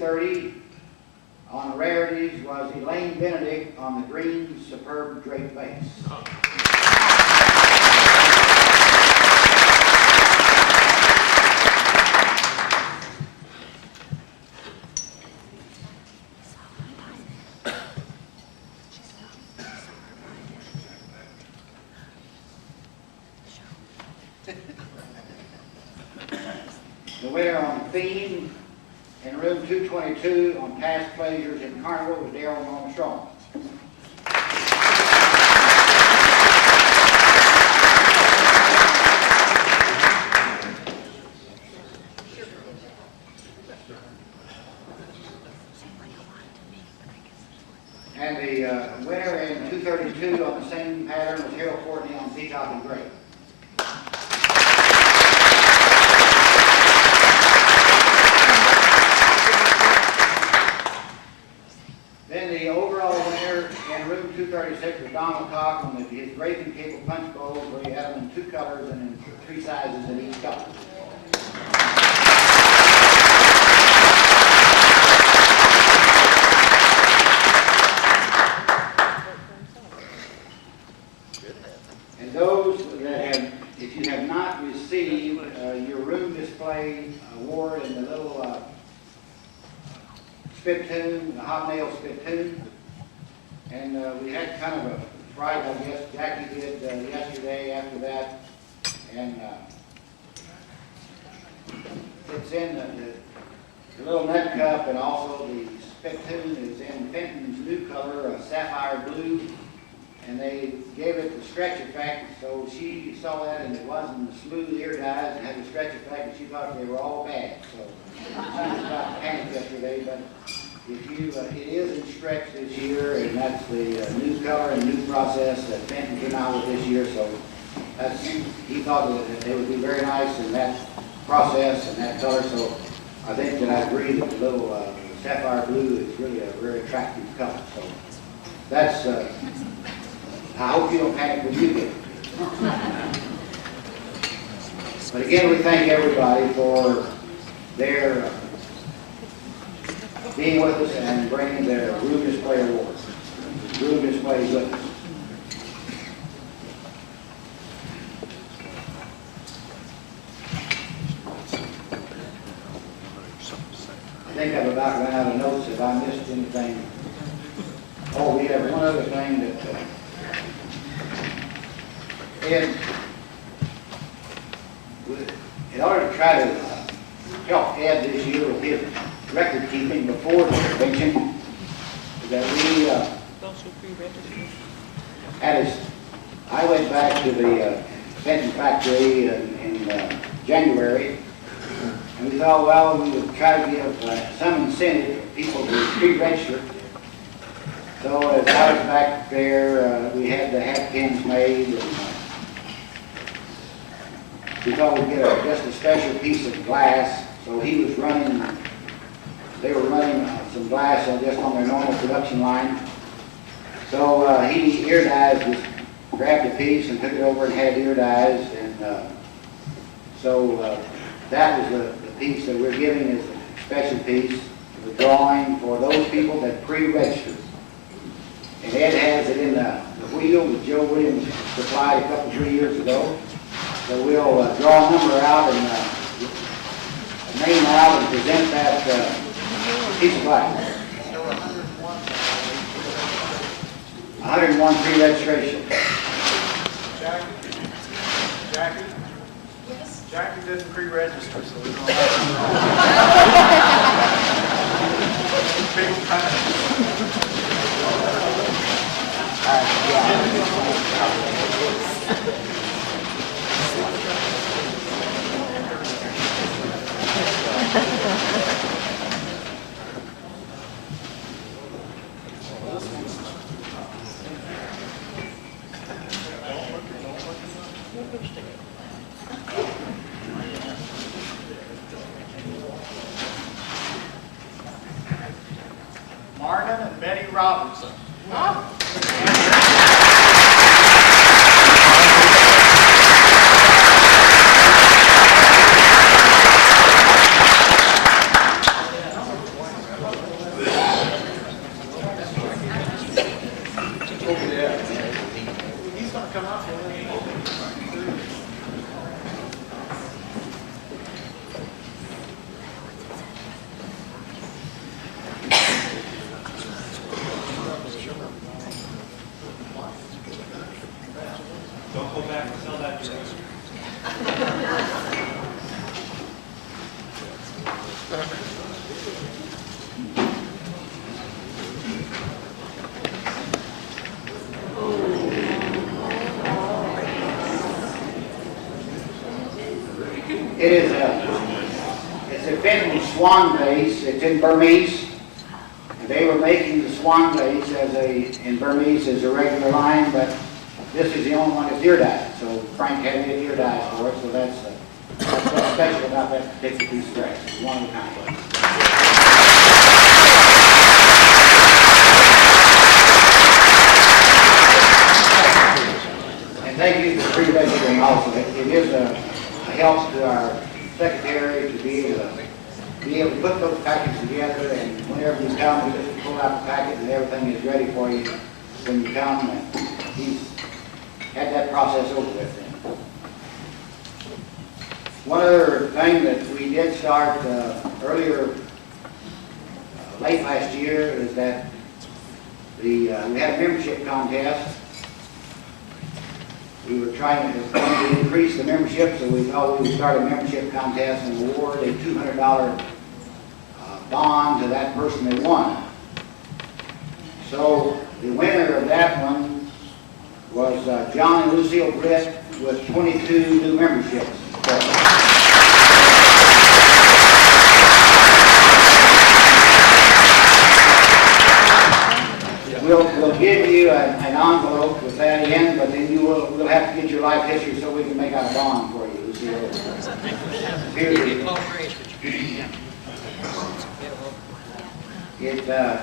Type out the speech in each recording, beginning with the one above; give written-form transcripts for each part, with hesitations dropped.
2:30 on rarities was Elaine Benedict on the green superb draped vase. The winner on theme in room 222 on past pleasures in Carnival was Darryl Armstrong. And the winner in 232 on the same pattern was Harold Courtney on Peacock and Gray. Then the overall winner in room 236 was Donald Cock on his grape and cable punch bowls, where you had them in 2 colors and in 3 sizes in each color. And those that have, if you have not received your room display award in the little spittoon, the hobnail spittoon, and we had kind of a fright, I guess, Jackie did yesterday after that, and it's in the little nut cup, and also the spittoon is in Fenton's new color, sapphire blue, and they gave it the stretch effect, so she saw that and it wasn't the smooth ear dyes and had the stretch effect, and she thought they were all bad, so she was about panicked yesterday, but if you, it is in stretch this year, and that's the new color and new process that Fenton came out with this year, so that's, he thought that they would be very nice in that process and that color, so I think that I agree that the little sapphire blue is really a very attractive color, so that's, I hope you don't panic when you get it. But again, we thank everybody for their being with us and bringing their room display awards. Room display with us. I think I've about run out of notes if I missed anything. Oh, we have one other thing that Ed, in order to try to help Ed this year with his record keeping before the convention, that we I went back to the Fenton factory in January, and we thought, well, we would try to give some incentive for people to pre-register. So as I was back there, we had the hat pins made, and we thought we'd get just a special piece of glass. So he was running, they were running some glass just on their normal production line. So he ear dyes, just grabbed a piece and took it over and had ear dyes. And so that was the piece that we're giving as a special piece, the drawing for those people that pre-registered. And Ed has it in the wheel that Joe Williams supplied a couple, 3 years ago. So we'll draw a number out and name out and present that piece of glass. 101 pre-registration. Jackie? Yes? Jackie didn't pre-register, so we don't Martin and Betty Robinson. It's a Fenton swan vase. It's in Burmese. They were making the swan vase in Burmese as a regular line, but this is the only one that's ear dyed. So Frank had me ear dyes for it, so that's what's special about that particular piece of dress. It's one of a kind. And thank you for pre-registering also. It is a help to our secretary to be able to put those packets together, and whenever you come, you just pull out the packet and everything is ready for you when you come. And he's had that process over with him. One other thing that we did start earlier, late last year, is that we had a membership contest. We were trying to increase the membership, so we thought we would start a membership contest and award a $200 bond to that person that won. So the winner of that one was John and Lucille Britt with 22 new memberships. We'll give you an envelope with that in, but then we'll have to get your life history so we can make out a bond for you, Lucille.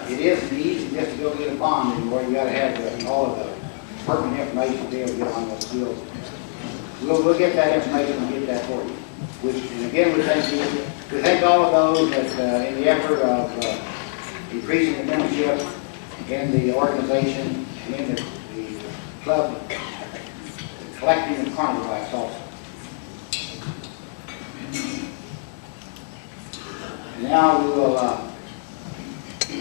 It isn't easy just to go get a bond anymore. You got to have all of the pertinent information to be able to get on those bills. We'll get that information and get that for you. And again, we thank you. We thank all of those that in the effort of increasing the membership in the organization and in the club, collecting the Carnival wax also. And now we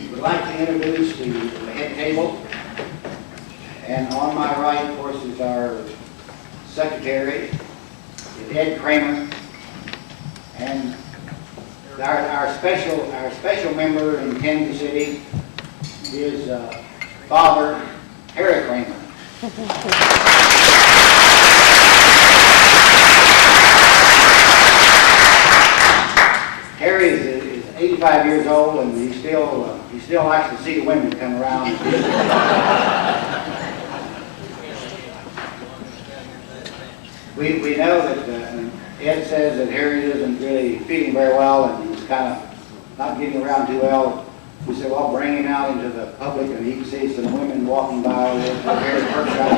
would like to introduce the head table. And on my right, of course, is our secretary, Ed Kramer, and our special member in Kansas City is Father Harry Kramer. Harry is 85 years old, and he still likes to see the women come around. We know that Ed says that Harry isn't really feeling very well, and he's kind of not getting around too well. We said, well, bring him out into the public, and he can see some women walking by with Harry's first shot.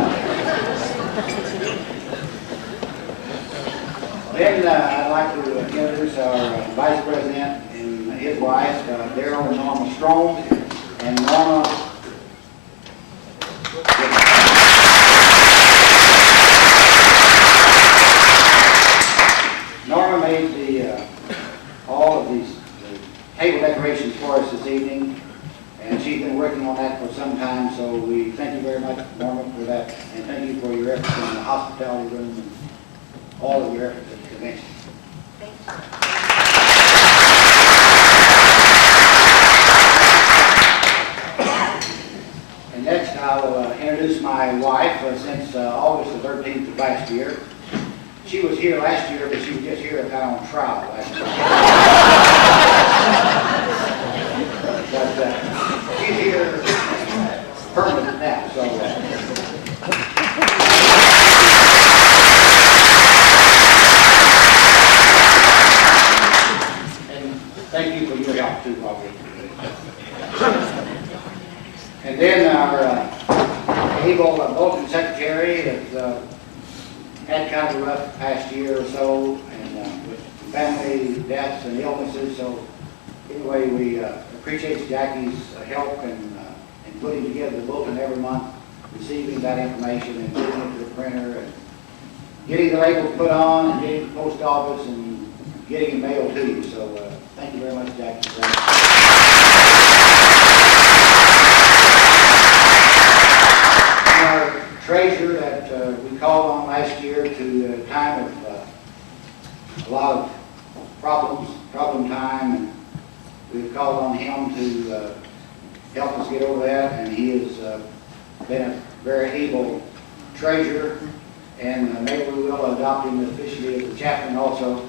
Then I'd like to introduce our Vice President and his wife, Daryl and Norma Strong. And Norma made all of these table decorations for us this evening, and she's been working on that for some time, so we thank you very much, Norma, for that, and thank you for your efforts in the hospitality room and all of your efforts at the convention. Thank you. And next I will introduce my wife since August the 13th of last year. She was here last year, but she was just here kind of on trial last year. But she's here permanent now, so. And thank you for your help too, Bobby. And then our able Bolton secretary has had kind of a rough past year or so, and with family deaths and illnesses. So anyway, we appreciate Jackie's help in putting together the bulletin every month, receiving that information and getting it to the printer, and getting the labels put on, and getting it to the post office, and getting it mailed to you. So thank you very much, Jackie, for that. Our treasurer that we called on last year to a time of a lot of problem time, and we've called on him to help us get over that, and he has been a very able treasurer, and maybe we will adopt him officially as the chaplain also.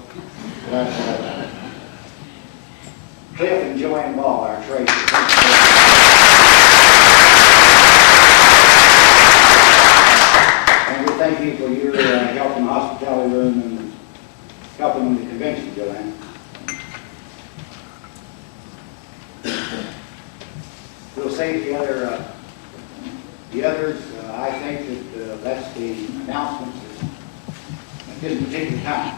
But Cliff and Joanne Ball, our treasurer. And we thank you for your help in the hospitality room and helping in the convention, Joanne. We'll save the others. I think that that's the announcements at this particular time.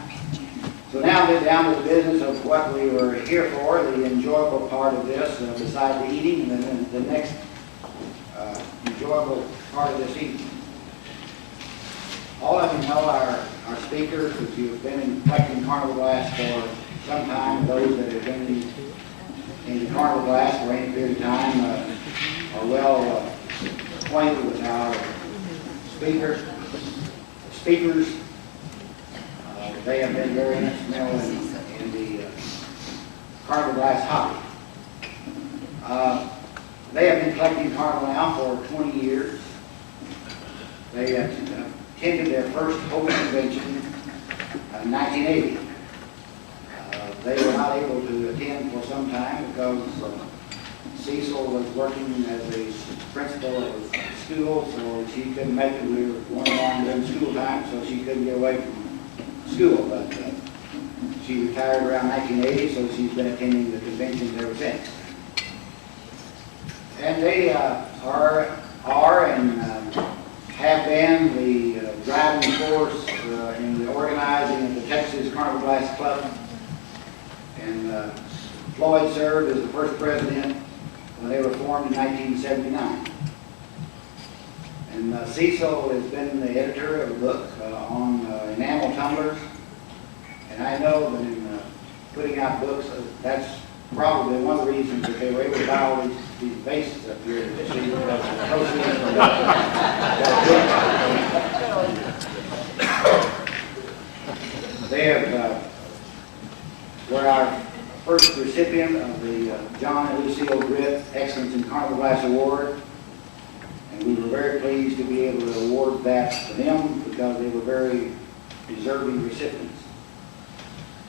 So now get down to the business of what we were here for, the enjoyable part of this, besides the eating, and then the next enjoyable part of this evening. All of you know our speakers, if you've been in collecting Carnival glass for some time, those that have been in the Carnival glass for any period of time are well acquainted with our speakers. They have been very instrumental in the Carnival glass hobby. They have been collecting Carnival now for 20 years. They attended their first home convention in 1980. They were not able to attend for some time because Cecil was working as a principal of a school, so she couldn't make it. We were going on during school time, so she couldn't get away from school. But she retired around 1980, so she's been attending the conventions ever since. And they are and have been the driving force in the organizing of the Texas Carnival Glass Club. And Floyd served as the first president when they were formed in 1979. And Cecil has been the editor of a book on enamel tumblers. And I know that in putting out books, that's probably one of the reasons that they were able to buy all these vases up here. They have were our first recipient of the John and Lucille Britt Excellence in Carnival Glass Award. And we were very pleased to be able to award that to them because they were very deserving recipients.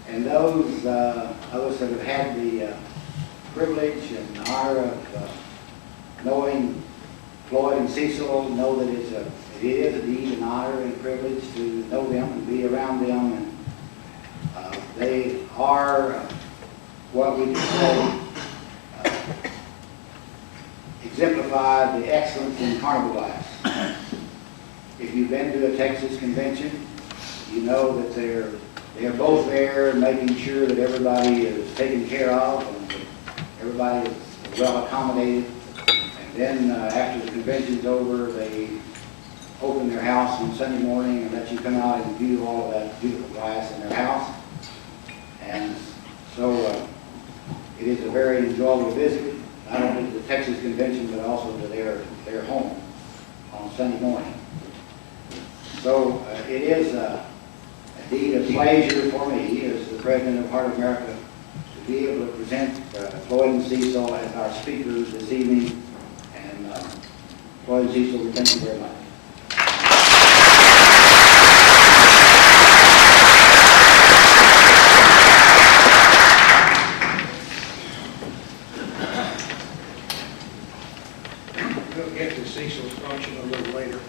And those of us that have had the privilege and honor of knowing Floyd and Cecil know that it is indeed an honor and privilege to know them and be around them. And they are what we can say exemplify the excellence in Carnival glass. If you've been to a Texas convention, you know that they're both there making sure that everybody is taken care of and that everybody is well accommodated. And then after the convention's over, they open their house on Sunday morning and let you come out and view all of that beautiful glass in their house. And so it is a very enjoyable visit, not only to the Texas convention, but also to their home on Sunday morning. So it is indeed a pleasure for me as the President of Heart of America to be able to present Floyd and Cecil as our speakers this evening. And Floyd and Cecil, we thank you very much. We'll get to Cecil's function a little later.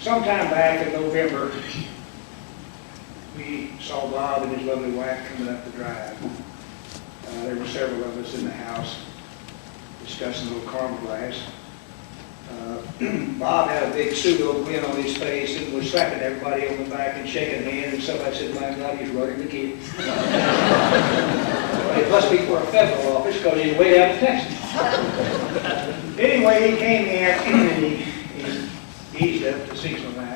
Sometime back in November, we saw Bob and his lovely wife coming up the drive. There were several of us in the house discussing a little Carnival glass. Bob had a big pseudo grin on his face and was slapping everybody on the back and shaking hands, and somebody said, "My God, he's running the kid." It must be for a federal office because he's way out of Texas. Anyway, he came in and he eased up to Cecil and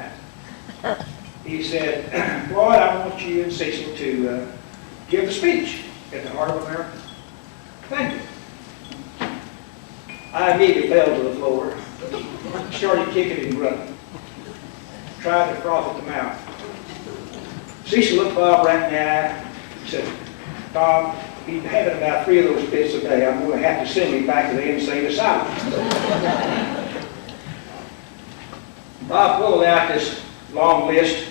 I. He said, "Floyd, I want you and Cecil to give a speech at the Heart of America." Thank you. I immediately fell to the floor, started kicking and grunting, tried to froth at the mouth. Cecil looked Bob right in the eye, He said, Bob, he's having about 3 of those fits a day. I'm going to have to send him back to the insane asylum. Bob pulled out this long list.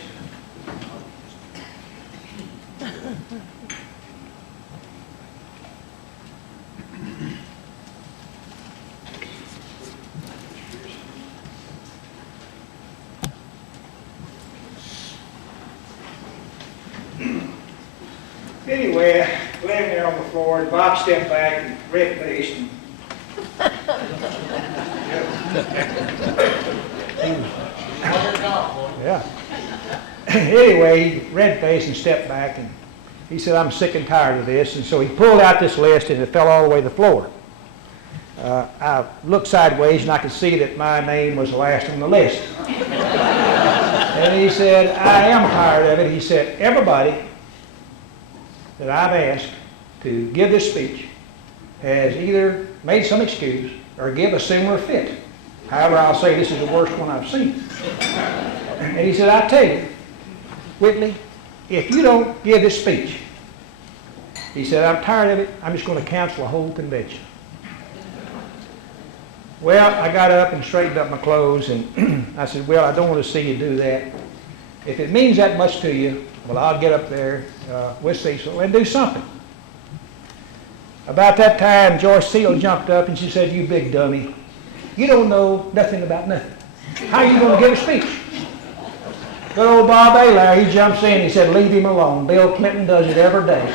Anyway, laying there on the floor, and Bob stepped back and red-faced. Yeah. Anyway, he red-faced and stepped back, and he said, I'm sick and tired of this. And so he pulled out this list, and it fell all the way to the floor. I looked sideways, and I could see that my name was the last on the list. And he said, I am tired of it. He said, everybody that I've asked to give this speech has either made some excuse or give a similar fit. However, I'll say this is the worst one I've seen. And he said, I tell you, Whitley, if you don't give this speech, he said, I'm tired of it. I'm just going to cancel the whole convention. Well, I got up and straightened up my clothes, and I said, well, I don't want to see you do that. If it means that much to you, well, I'll get up there with Cecil and do something. About that time, Joyce Seal jumped up and she said, you big dummy, you don't know nothing about nothing. How are you going to give a speech? Good old Bob Ayler, he jumps in, he said, leave him alone. Bill Clinton does it every day.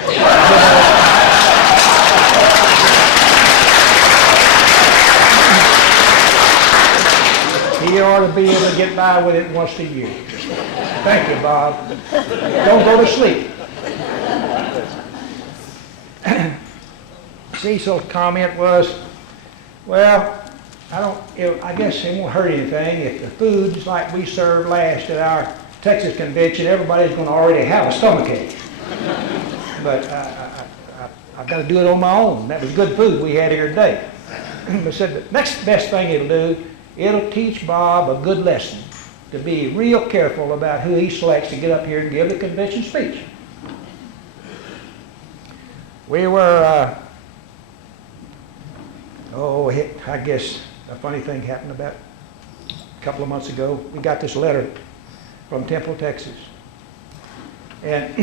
He ought to be able to get by with it once a year. Thank you, Bob. Don't go to sleep. Cecil's comment was, well, I guess it won't hurt anything if the food's like we served last at our Texas convention. Everybody's going to already have a stomachache. But I've got to do it on my own. That was good food we had here today. I said the next best thing it'll do, it'll teach Bob a good lesson to be real careful about who he selects to get up here and give the convention speech. We were, I guess a funny thing happened about a couple of months ago. We got this letter from Temple, Texas. And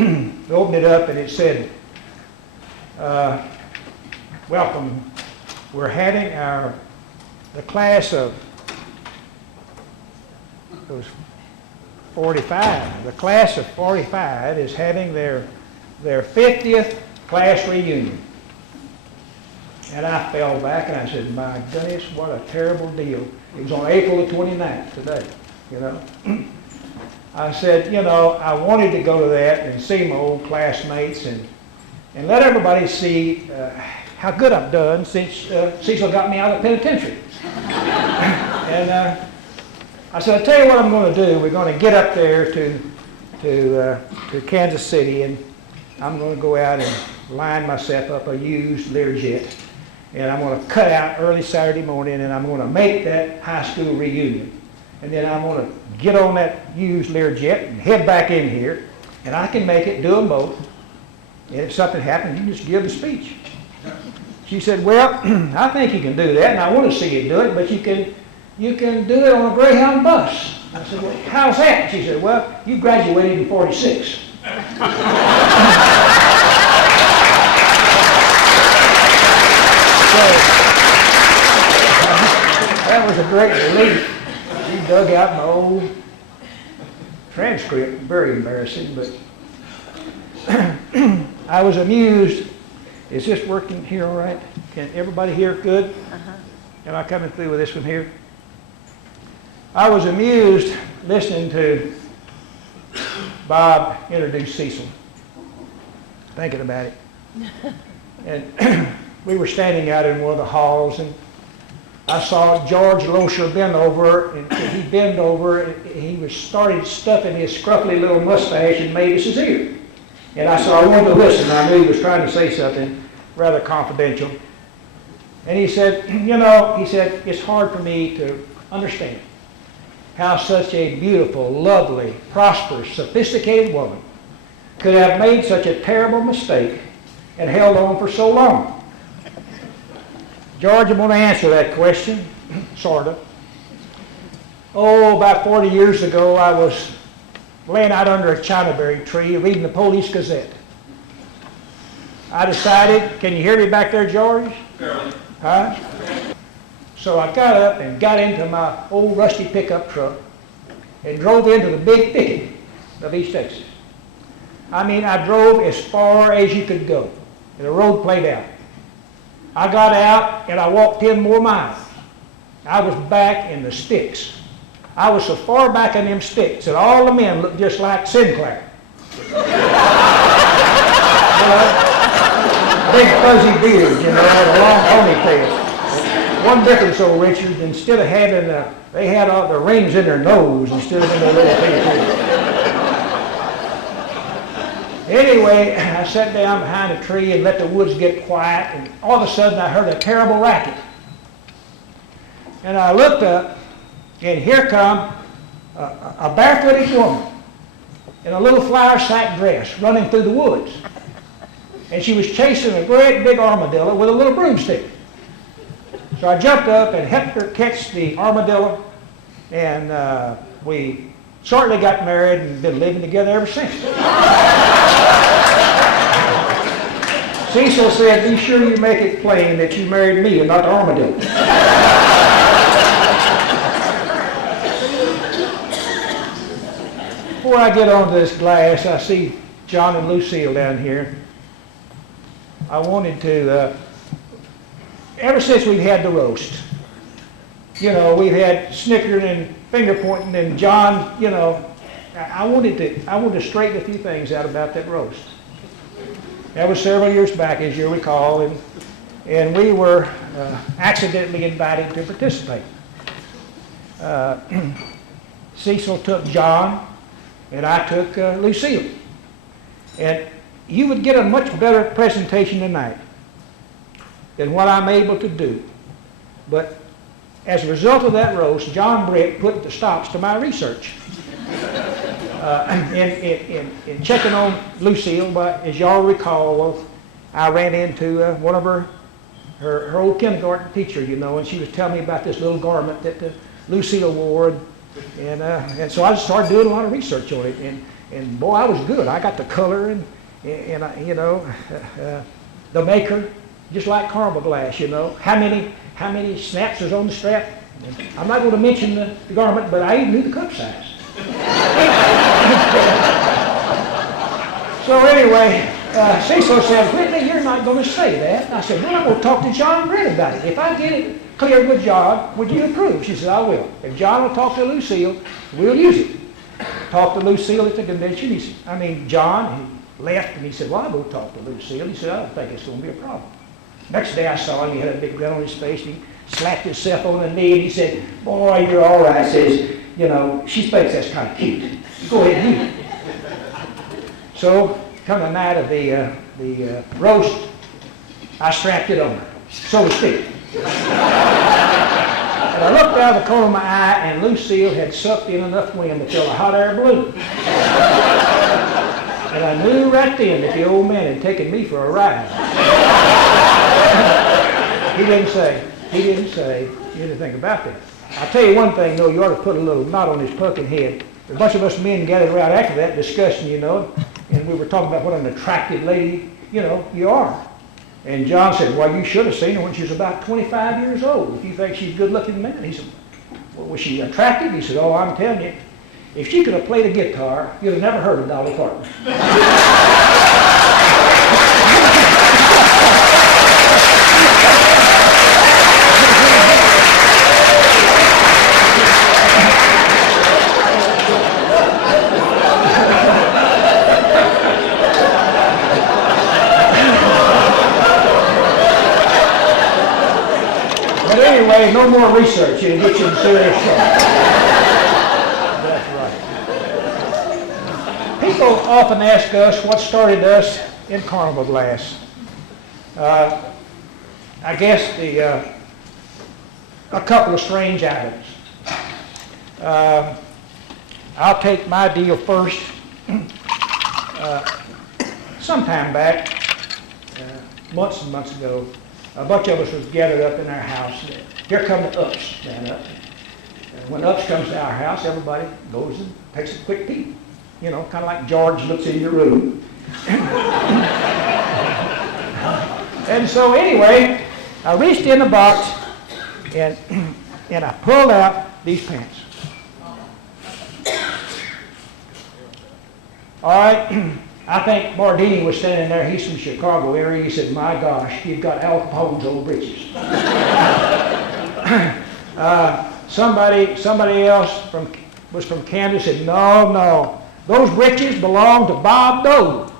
we opened it up and it said, welcome, we're having the class of it was 45. The class of 45 is having their 50th class reunion. And I fell back and I said, my goodness, what a terrible deal. It was on April the 29th today, you know. I said, you know, I wanted to go to that and see my old classmates and let everybody see how good I've done since Cecil got me out of the penitentiary. And I said, I'll tell you what I'm going to do. We're going to get up there to Kansas City, and I'm going to go out and line myself up a used Learjet. And I'm going to cut out early Saturday morning, and I'm going to make that high school reunion. And then I'm going to get on that used Learjet and head back in here, and I can make it, do them both. And if something happens, you can just give the speech. She said, well, I think you can do that, and I want to see you do it, but you can do it on a Greyhound bus. I said, well, how's that? She said, well, you graduated in 46. So, that was a great relief. She dug out my old transcript, very embarrassing, but I was amused. Is this working here all right? Can everybody hear good? Uh-huh. Am I coming through with this one here? I was amused listening to Bob introduce Cecil, thinking about it. And we were standing out in one of the halls, and I saw George Loescher bend over, and he bent over, and he started stuffing his scruffy little mustache in Mavis's ear. And I wanted to listen. I knew he was trying to say something rather confidential. And he said, you know, it's hard for me to understand how such a beautiful, lovely, prosperous, sophisticated woman could have made such a terrible mistake and held on for so long? George, I'm going to answer that question, sort of. Oh, about 40 years ago, I was laying out under a chinaberry tree reading the Police Gazette. I decided, can you hear me back there, George? Barely. Huh? So I got up and got into my old rusty pickup truck and drove into the big thicket of East Texas. I mean, I drove as far as you could go, and the road played out. I got out and I walked 10 more miles. I was back in the sticks. I was so far back in them sticks that all the men looked just like Sinclair. Big fuzzy beard, you know, and a long ponytail. One difference, old Richard, instead of having, they had all the rings in their nose instead of in their little pigtails. Anyway, I sat down behind a tree and let the woods get quiet, and all of a sudden I heard a terrible racket. And I looked up, and here come a barefooted woman in a little flour sack dress running through the woods. And she was chasing a great big armadillo with a little broomstick. So I jumped up and helped her catch the armadillo, and we shortly got married and been living together ever since. Cecil said, be sure you make it plain that you married me and not the armadillo. Before I get onto this glass, I see John and Lucille down here. I wanted to, ever since we've had the roast, you know, we've had snickering and finger pointing, and John, you know, I wanted to straighten a few things out about that roast. That was several years back, as you recall, and we were accidentally invited to participate. Cecil took John, and I took Lucille. And you would get a much better presentation tonight than what I'm able to do. But as a result of that roast, John Britt put the stops to my research. In checking on Lucille, but as y'all recall, I ran into one of her old kindergarten teacher, you know, and she was telling me about this little garment that Lucille wore, and so I just started doing a lot of research on it, and boy, I was good. I got the color and you know, the maker, just like Carnival glass, you know, how many snaps is on the strap. I'm not going to mention the garment, but I even knew the cup size. So anyway, Cecil said, Whitley, you're not going to say that. And I said, well, I'm going to talk to John Britt about it. If I get it cleared with John, would you approve? She said, I will. If John will talk to Lucille, we'll use it. Talked to Lucille at the convention. He said, John, he left and he said, well, I will talk to Lucille. He said, I don't think it's going to be a problem. Next day I saw him, he had a big grin on his face, and he slapped himself on the knee, and he said, boy, you're all right. He says, you know, she thinks that's kind of cute. Go ahead and eat it. So, come the night of the roast, I strapped it on her, so to speak. And I looked out of the corner of my eye, and Lucille had sucked in enough wind to fill a hot air balloon. And I knew right then that the old man had taken me for a ride. He didn't say anything about that. I'll tell you one thing, though, you ought to put a little knot on his pucking head. A bunch of us men gathered around after that discussion, you know, and we were talking about what an attractive lady, you know, you are. And John said, well, you should have seen her when she was about 25 years old, if you think she's a good-looking man. He said, well, was she attractive? He said, oh, I'm telling you, if she could have played a guitar, you'd have never heard of Dolly Parton. But anyway, no more research. It'll get you in serious trouble. That's right. People often ask us what started us in Carnival glass. I guess a couple of strange items. I'll take my deal first. Sometime back, months and months ago, a bunch of us was gathered up in our house. Here come the Ups, stand up. And when Ups comes to our house, everybody goes and takes a quick peek. You know, kind of like George looks in your room. And so anyway, I reached in the box and I pulled out these pants. All right, I think Bardini was standing there. He's from Chicago area. He said, "My gosh, you've got Al Capone's old breeches." Somebody else was from Kansas said, "No, those breeches belong to Bob Dole.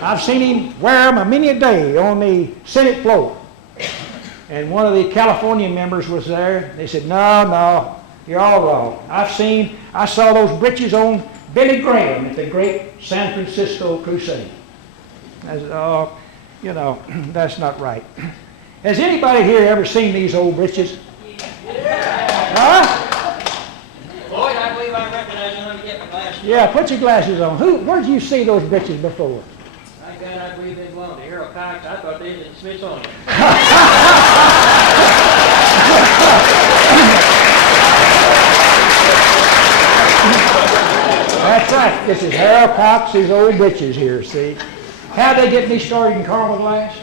I've seen him wear them many a day on the Senate floor." And one of the California members was there. They said, "No, you're all wrong. I saw those breeches on Billy Graham at the great San Francisco Crusade." I said, "Oh, you know, that's not right." Has anybody here ever seen these old breeches? Yeah. Huh? Floyd, I believe I recognize you. Let me get my glasses. Yeah, put your glasses on. Where'd you see those breeches before? Thank God I believe they belong to Harold Cox. I thought they was in Smithsonian. That's right. This is Harold Cox's old breeches here, see. How'd they get me started in Carnival glass?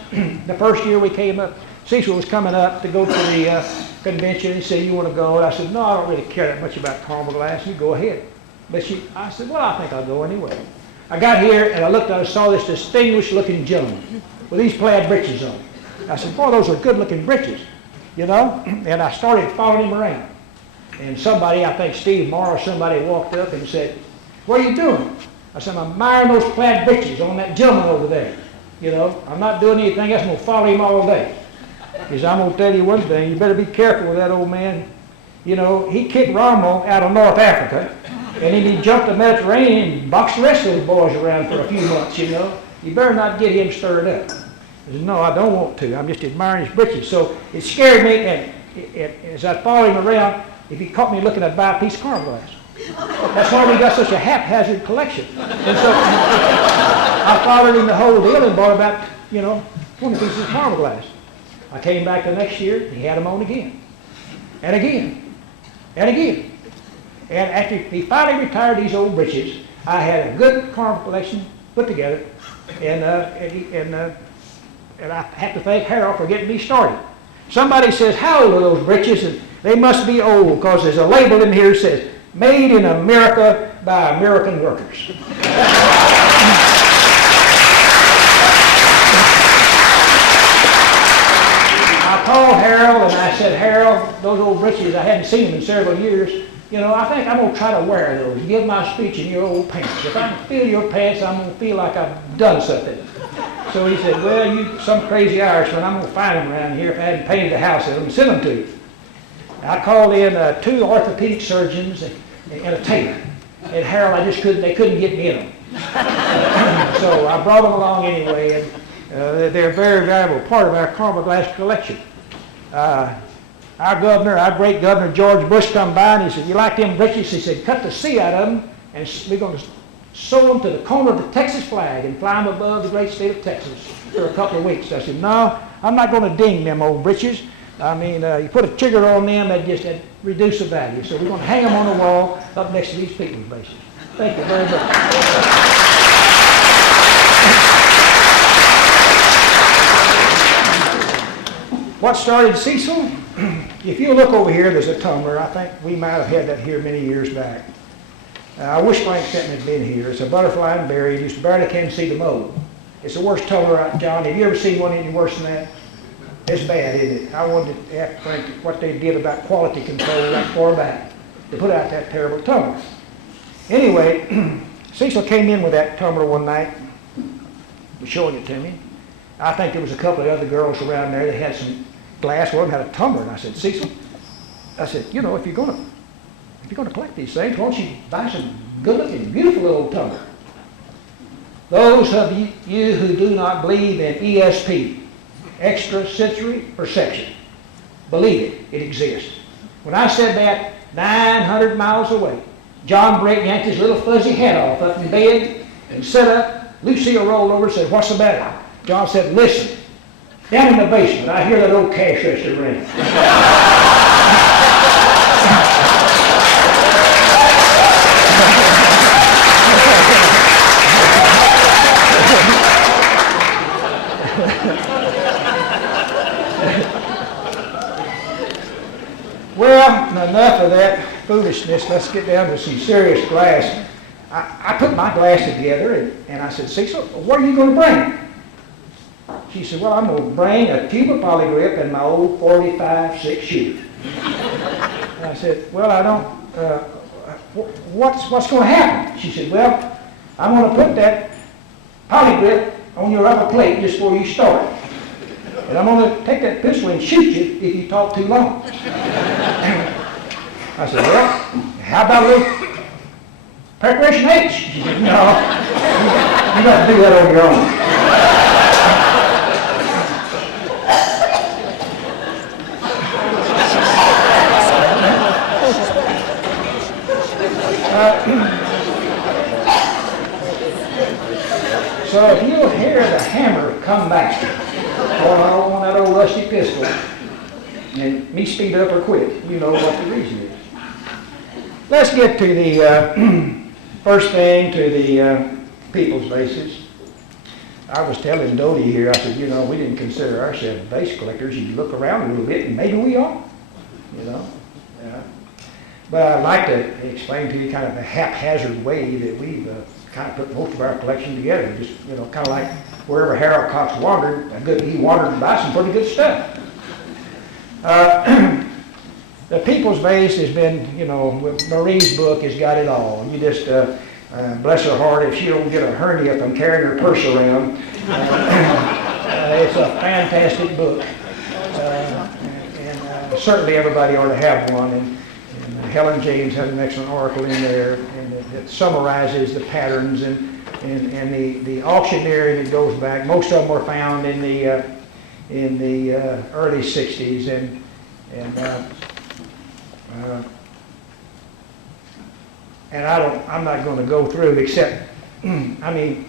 The first year we came up, Cecil was coming up to go to the convention. He said, "You want to go?" And I said, "No, I don't really care that much about Carnival glass. You go ahead." But I said, "Well, I think I'll go anyway." I got here and I looked and I saw this distinguished looking gentleman with these plaid breeches on. I said, "Boy, those are good looking breeches," you know? And I started following him around. And somebody, I think Steve Morrow, somebody walked up and said, "What are you doing?" I said, "I'm admiring those plaid breeches on that gentleman over there. You know, I'm not doing anything else. I'm going to follow him all day." He said, "I'm going to tell you one thing. You better be careful with that old man. You know, he kicked Rommel out of North Africa, and then he jumped the Mediterranean and boxed the rest of those boys around for a few months, you know. You better not get him stirred up." I said, "No, I don't want to. I'm just admiring his breeches." So it scared me, and as I followed him around, if he caught me looking, I'd buy a piece of Carnival glass. That's why we got such a haphazard collection. And so I followed him the whole deal and bought about, 20 pieces of Carnival glass. I came back the next year, and he had them on again. And again. And again. And after he finally retired these old breeches, I had a good Carnival collection put together, and I have to thank Harold for getting me started. Somebody says, "How old are those breeches?" And they must be old, because there's a label in here that says, "Made in America by American workers." I called Harold and I said, "Harold, those old breeches, I hadn't seen them in several years. I think I'm going to try to wear those, give my speech in your old pants. If I can feel your pants, I'm going to feel like I've done something." So he said, "Well, you some crazy Irishman, I'm going to find them around here if I hadn't painted the house in them and send them to you." I called in 2 orthopedic surgeons and a tailor. And Harold, they couldn't get me in them. So I brought them along anyway, and they're a very valuable part of our Carnival glass collection. Our great governor, George Bush, come by and he said, "You like them breeches?" He said, "Cut the C out of them, and we're going to sew them to the corner of the Texas flag and fly them above the great state of Texas for a couple of weeks." I said, "No, I'm not going to ding them old breeches. I mean, you put a trigger on them, that'd reduce the value. So we're going to hang them on the wall up next to these people's bases." Thank you very much. What started Cecil? If you look over here, there's a tumbler. I think we might have had that here many years back. I wish Frank Fenton had been here. It's a butterfly and berry. You just barely can see the mold. It's the worst tumbler out, John. Have you ever seen one any worse than that? It's bad, isn't it? I wanted to ask Frank what they did about quality control that far back to put out that terrible tumbler. Anyway, Cecil came in with that tumbler one night, was showing it to me. I think there was a couple of other girls around there that had some glass. One had a tumbler, and I said, "Cecil," I said, "if you're going to collect these things, why don't you buy some good-looking, beautiful little tumbler?" Those of you who do not believe in ESP, extrasensory perception, believe it, it exists. When I said that 900 miles away, John Brake yanked his little fuzzy hat off up in bed, and sat up. Lucille rolled over and said, "What's the matter?" John said, "Listen, down in the basement, I hear that old cash register ring." Well, enough of that foolishness. Let's get down to some serious glass. I put my glass together and I said, "Cecil, what are you going to bring?" She said, "Well, I'm going to bring a tube of polygrip and my old 45 6-shooter." And I said, "Well, I don't, what's going to happen?" She said, "Well, I'm going to put that polygrip on your upper plate just before you start. And I'm going to take that pistol and shoot you if you talk too long." I said, "Well, how about a little preparation H?" She said, "No, you got to do that on your own." So if you'll hear the hammer come back on that old rusty pistol, and me speed up or quit, you know what the reason is. Let's get to the first thing, to the people's bases. I was telling Dodie here, I said, you know, we didn't consider ourselves base collectors. You look around a little bit, and maybe we are, you know. But I'd like to explain to you kind of the haphazard way that we've kind of put most of our collection together. Just, you know, kind of like wherever Harold Cox wandered, he wandered to buy some pretty good stuff. The people's base has been, you know, Marie's book has got it all. You just, bless her heart, if she don't get a hernia from carrying her purse around, it's a fantastic book. And certainly everybody ought to have one. And Helen James has an excellent article in there, and it summarizes the patterns and the auctioneering that goes back. Most of them were found in the early '60s, and I'm not going to go through except, I mean,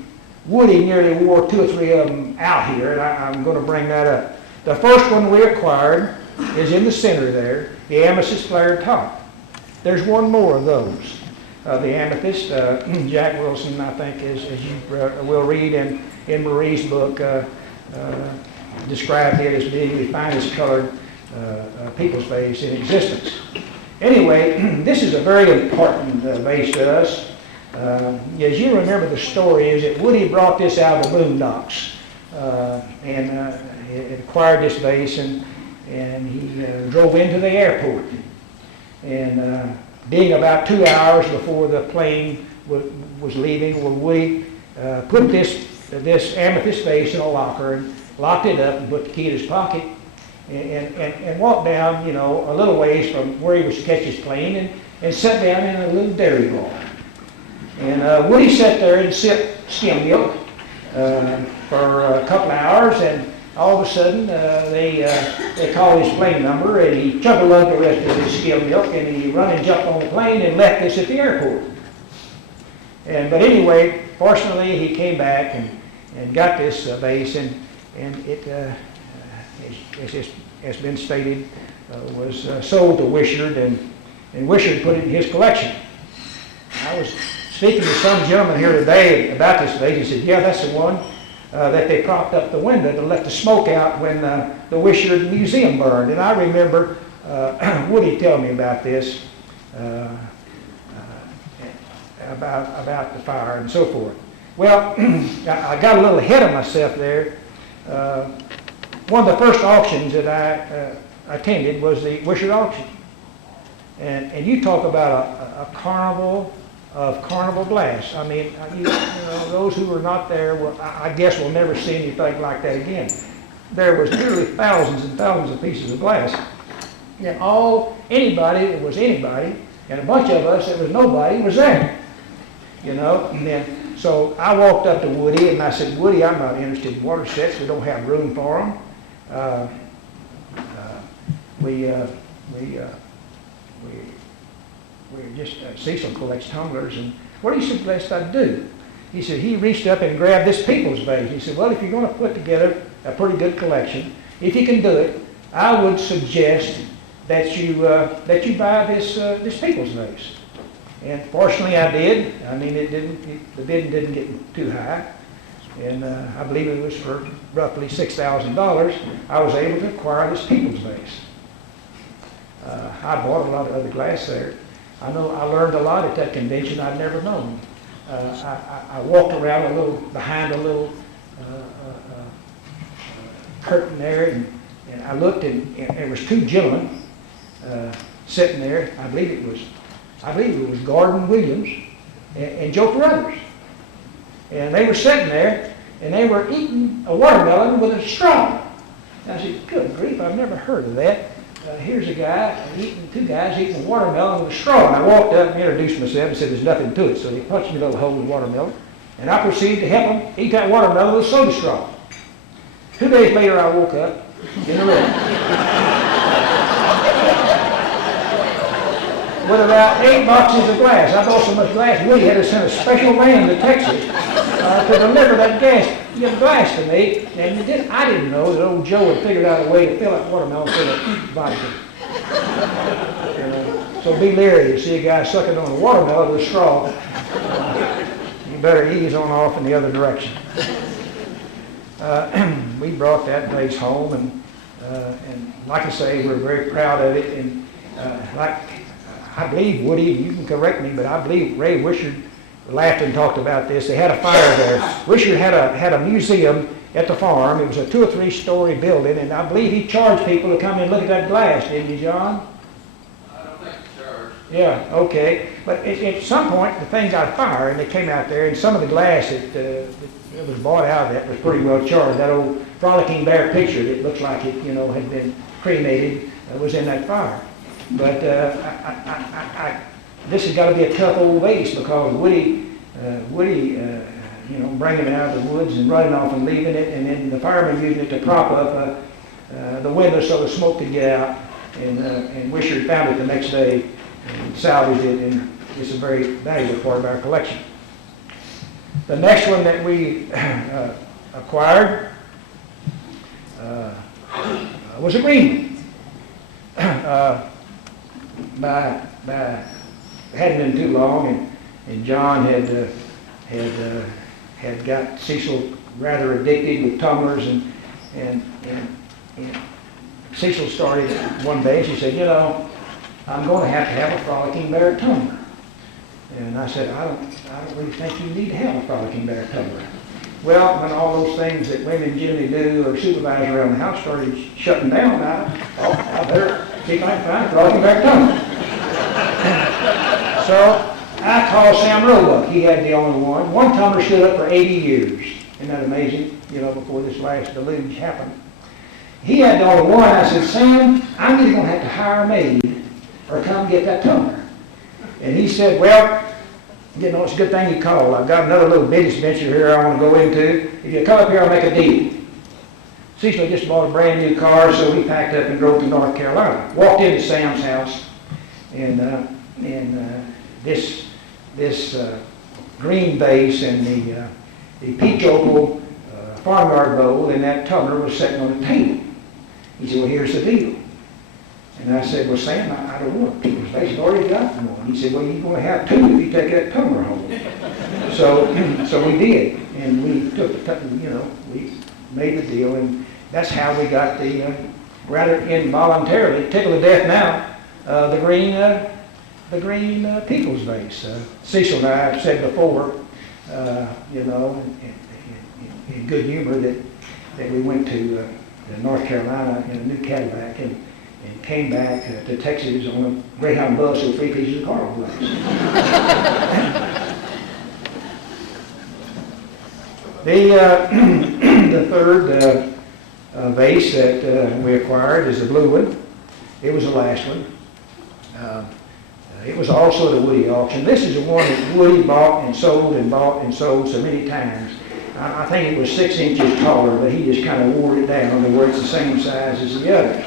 Woody nearly wore 2 or 3 of them out here, and I'm going to bring that up. The first one we acquired is in the center there, the amethyst flared top. There's one more of those. The amethyst, Jack Wilson, I think, as you will read in Marie's book, described it as being the finest colored people's vase in existence. Anyway, this is a very important vase to us. As you remember, the story is that Woody brought this out of the boondocks and acquired this vase, and he drove into the airport. And being about 2 hours before the plane was leaving, Woody put this amethyst vase in a locker and locked it up and put the key in his pocket and walked down, you know, a little ways from where he was to catch his plane and sat down in a little dairy bar. And Woody sat there and sipped skim milk for a couple of hours, and all of a sudden they called his plane number, and he chug-a-lugged the rest of his skim milk, and he run and jumped on the plane and left this at the airport. But anyway, fortunately he came back and got this vase, and it, as been stated, was sold to Wishart, and Wishart put it in his collection. I was speaking to some gentleman here today about this vase. He said, "Yeah, that's the one that they propped up the window to let the smoke out when the Wishart Museum burned." And I remember Woody telling me about this, about the fire and so forth. Well, I got a little ahead of myself there. One of the first auctions that I attended was the Wishart auction. And you talk about a carnival of carnival glass. I mean, you know, those who were not there, I guess will never see anything like that again. There was literally thousands and thousands of pieces of glass. And anybody that was anybody, and a bunch of us that was nobody was there. You know, and then, so I walked up to Woody and I said, "Woody, I'm not interested in water sets. We don't have room for them. We're just, Cecil collects tumblers, and what do you suggest I do?" he said he reached up and grabbed this people's vase. He said, well, if you're going to put together a pretty good collection, if you can do it, I would suggest that you buy this people's vase. And fortunately, I did. I mean, the bid didn't get too high, and I believe it was for roughly $6,000. I was able to acquire this people's vase. I bought a lot of other glass there. I know I learned a lot at that convention I'd never known. I walked around behind a little curtain there, and I looked, and there was two gentlemen sitting there. I believe it was Gordon Williams and Joe Carruthers. And they were sitting there, and they were eating a watermelon with a straw. And I said, good grief, I've never heard of that. Here's two guys eating a watermelon with a straw. And I walked up and introduced myself and said, there's nothing to it. So he punched me a little hole in the watermelon. And I proceeded to help him eat that watermelon with a soda straw. 2 days later, I woke up in the room with about 8 boxes of glass. I bought so much glass, Woody had to send a special van to Texas to deliver that glass to me. And I didn't know that old Joe had figured out a way to fill that watermelon full of vodka. So be leery. You see a guy sucking on a watermelon with a straw, you better ease on off in the other direction. We brought that vase home, and like I say, we're very proud of it. And I believe, Woody, you can correct me, but I believe Ray Wishart laughed and talked about this. They had a fire there. Wishart had a museum at the farm. It was a 2 or 3 story building, and I believe he charged people to come and look at that glass, didn't he, John? I don't think it's charged. Yeah, okay. But at some point, the thing got fire, and they came out there, and some of the glass that was bought out of that was pretty well charged. That old Frolicking Bear picture that looks like it, had been cremated was in that fire. But this has got to be a tough old vase, because Woody, bringing it out of the woods and running off and leaving it, and then the firemen using it to prop up the window so the smoke could get out. And Wishart found it the next day and salvaged it, and it's a very valuable part of our collection. The next one that we acquired was a green one. It hadn't been too long, and John had got Cecil rather addicted with tumblers, and Cecil started one day, and she said, I'm going to have a Frolicking Bear tumbler. And I said, I don't really think you need to have a Frolicking Bear tumbler. Well, when all those things that women generally do or supervise around the house started shutting down, I better see if I can find a Frolicking Bear tumbler. So I called Sam Roebuck. He had the only one. One tumbler stood up for 80 years. Isn't that amazing? Before this last deluge happened. He had the only one. I said, Sam, I'm either going to have to hire a maid or come get that tumbler. And he said, well, it's a good thing you called. I've got another little business venture here I want to go into. If you come up here, I'll make a deal. Cecil just bought a brand new car, so we packed up and drove to North Carolina. Walked into Sam's house, and this green vase and the peach opal farmyard bowl and that tumbler was sitting on the table. He said, well, here's the deal. And I said, well, Sam, I don't want a people's vase. I've already got one. He said, well, you're going to have 2 if you take that tumbler home. So we did. And we took we made the deal. And that's how we got the, rather involuntarily, tickled to death now, the green people's vase. Cecil and I have said before, in good humor, that we went to North Carolina in a new Cadillac and came back to Texas on a Greyhound bus with 3 pieces of Carnival glass. The third vase that we acquired is the blue one. It was the last one. It was also the Woody auction. This is the one that Woody bought and sold so many times. I think it was 6 inches taller, but he just kind of wore it down to where it's the same size as the others.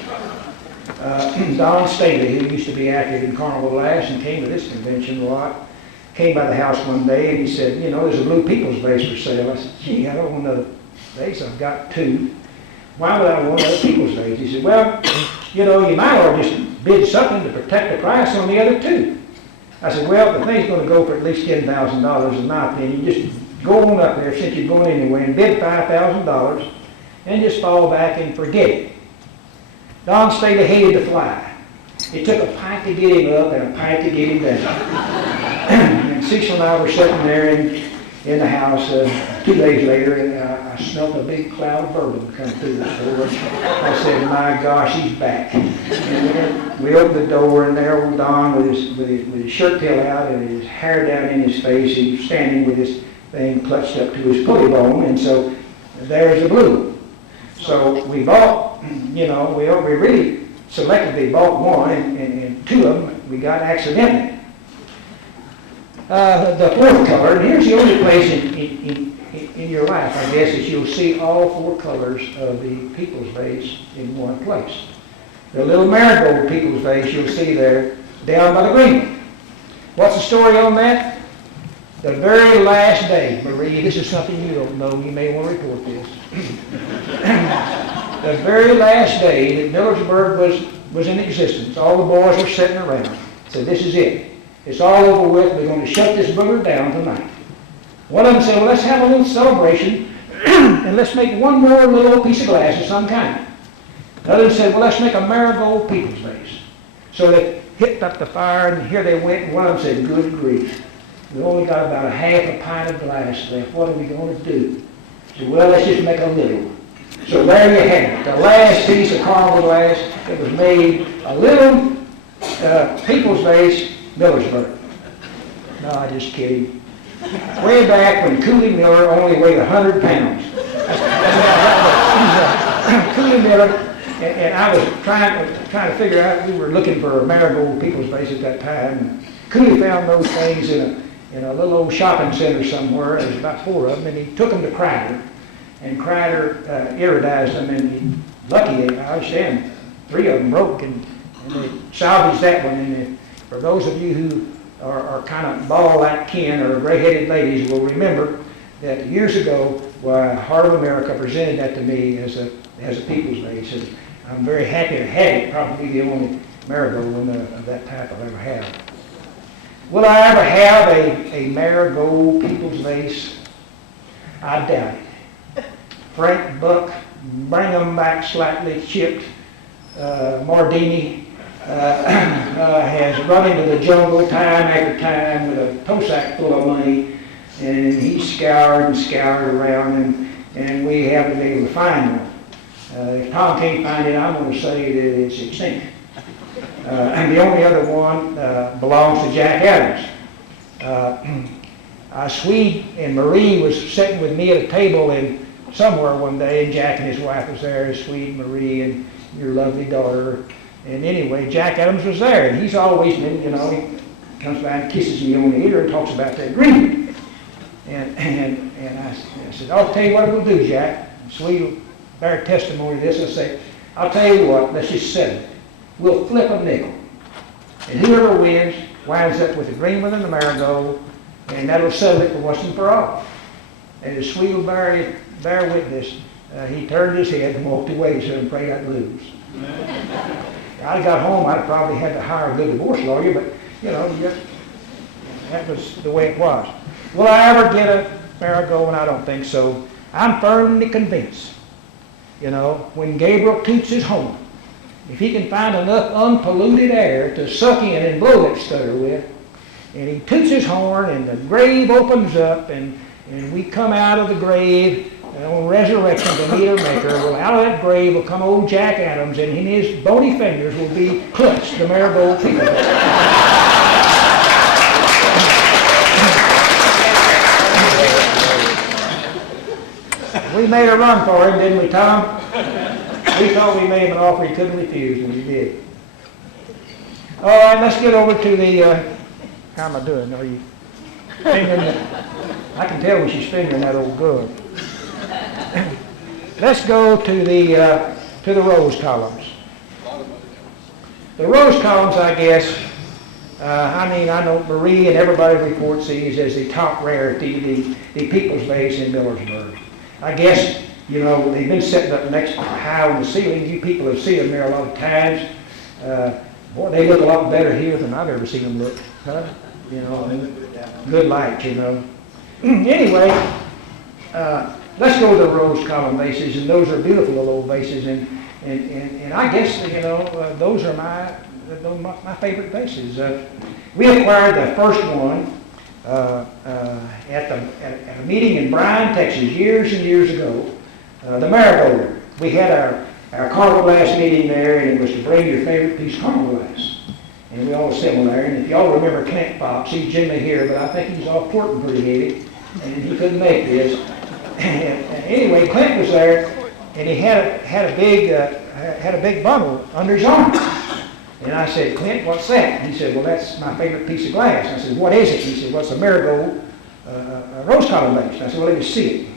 Don Staley, who used to be active in Carnival last and came to this convention a lot, came by the house one day and he said, you know, there's a blue people's vase for sale. I said, gee, I don't want another vase. I've got two. Why would I want another people's vase? He said, well, you know, you might ought to just bid something to protect the price on the other two. I said, well, the thing's going to go for at least $10,000 in my opinion. Just go on up there since you're going anyway and bid $5,000 and just fall back and forget it. Don stayed ahead of the fly. It took a pint to get him up and a pint to get him down. And Cecil and I were sitting there in the house 2 days later, and I smelled a big cloud of bourbon come through the door. I said, my gosh, he's back. And we opened the door, and there old Don with his shirt tail out and his hair down in his face. He was standing with his thing clutched up to his pulley bone, and so there's the blue. So we bought, you know, we really selectively bought one, and two of them we got accidentally. The fourth color, and here's the only place in your life, I guess, that you'll see all 4 colors of the people's vase in one place. The little marigold people's vase you'll see there down by the green one. What's the story on that? The very last day, Marie, this is something you don't know, you may want to report this. The very last day that Millersburg was in existence, all the boys were sitting around. Said, this is it. It's all over with. We're going to shut this booger down tonight. One of them said, well, let's have a little celebration and let's make one more little piece of glass of some kind. Another said, well, let's make a marigold people's vase. So they hit up the fire, and here they went, and one of them said, good grief. We only got about a half a pint of glass left. What are we going to do? I said, well, let's just make a little one. So there you have it, the last piece of Carnival glass that was made, a little people's vase, Millersburg. No, I just kidding. Way back when Cooley Miller only weighed 100 pounds. Cooley Miller, and I was trying to figure out, we were looking for a marigold people's vase at that time. And Cooley found those things in a little old shopping center somewhere. There was about 4 of them, and he took them to Crider. And Crider iridized them, and lucky, I understand, 3 of them broke, and they salvaged that one. And for those of you who are kind of ball-like kin or gray-headed ladies will remember that years ago, Heart of America presented that to me as a people's vase. And I'm very happy to have it, probably the only marigold one of that type I'll ever have. Will I ever have a marigold people's vase? I doubt it. Frank Buck, bring them back slightly chipped, Mardini, has run into the jungle time after time with a tow sack full of money, and he's scoured and scoured around, and we haven't been able to find one. If Tom can't find it, I'm going to say that it's extinct. And the only other one belongs to Jack Adams. Swede and Marie was sitting with me at a table somewhere one day, and Jack and his wife was there, Swede, Marie, and your lovely daughter. And anyway, Jack Adams was there, and he's always been, you know, he comes by and kisses me on the ear and talks about the agreement. And I said, I'll tell you what we'll do, Jack. And Swede will bear testimony to this. I say, I'll tell you what, let's just settle it. We'll flip a nickel. And whoever wins winds up with the green one and the marigold, and that'll settle it for once and for all. And as Swede will bear witness, he turned his head and walked away, so I'm afraid I'd lose. I got home, I'd probably had to hire a good divorce lawyer, but, you know, that was the way it was. Will I ever get a marigold? And I don't think so. I'm firmly convinced, you know, when Gabriel toots his horn, if he can find enough unpolluted air to suck in and blow that stutter with, and he toots his horn and the grave opens up and we come out of the grave on resurrection to meet our Maker, well, out of that grave will come old Jack Adams, and in his bony fingers will be clutched the marigold people. We made a run for him, didn't we, Tom? We thought we made him an offer he couldn't refuse, and we did. All right, let's get over to the, how am I doing? Are you fingering I can tell when she's fingering that old gun. Let's go to the rose columns. The rose columns, I guess, I know Marie and everybody reports these as the top rarity, the People's Vase in Millersburg. I guess, they've been sitting up next high on the ceiling. You people have seen them there a lot of times. Boy, they look a lot better here than I've ever seen them look. Huh? Good light, Anyway, let's go to the rose column vases, and those are beautiful little vases, and I guess, those are my favorite vases. We acquired the first one at a meeting in Bryan, Texas, years and years ago. The Marigold. We had our Carnival glass meeting there, and it was to bring your favorite piece of Carnival glass. And we all assembled there. And if y'all remember Clint Fox, he's generally here, but I think he's off porting pretty heavy, and he couldn't make this. Anyway, Clint was there, and he had a big bundle under his arm. And I said, Clint, what's that? And he said, well, that's my favorite piece of glass. And I said, what is it? And he said, well, it's a Marigold rose column vase. And I said, well, let me see it.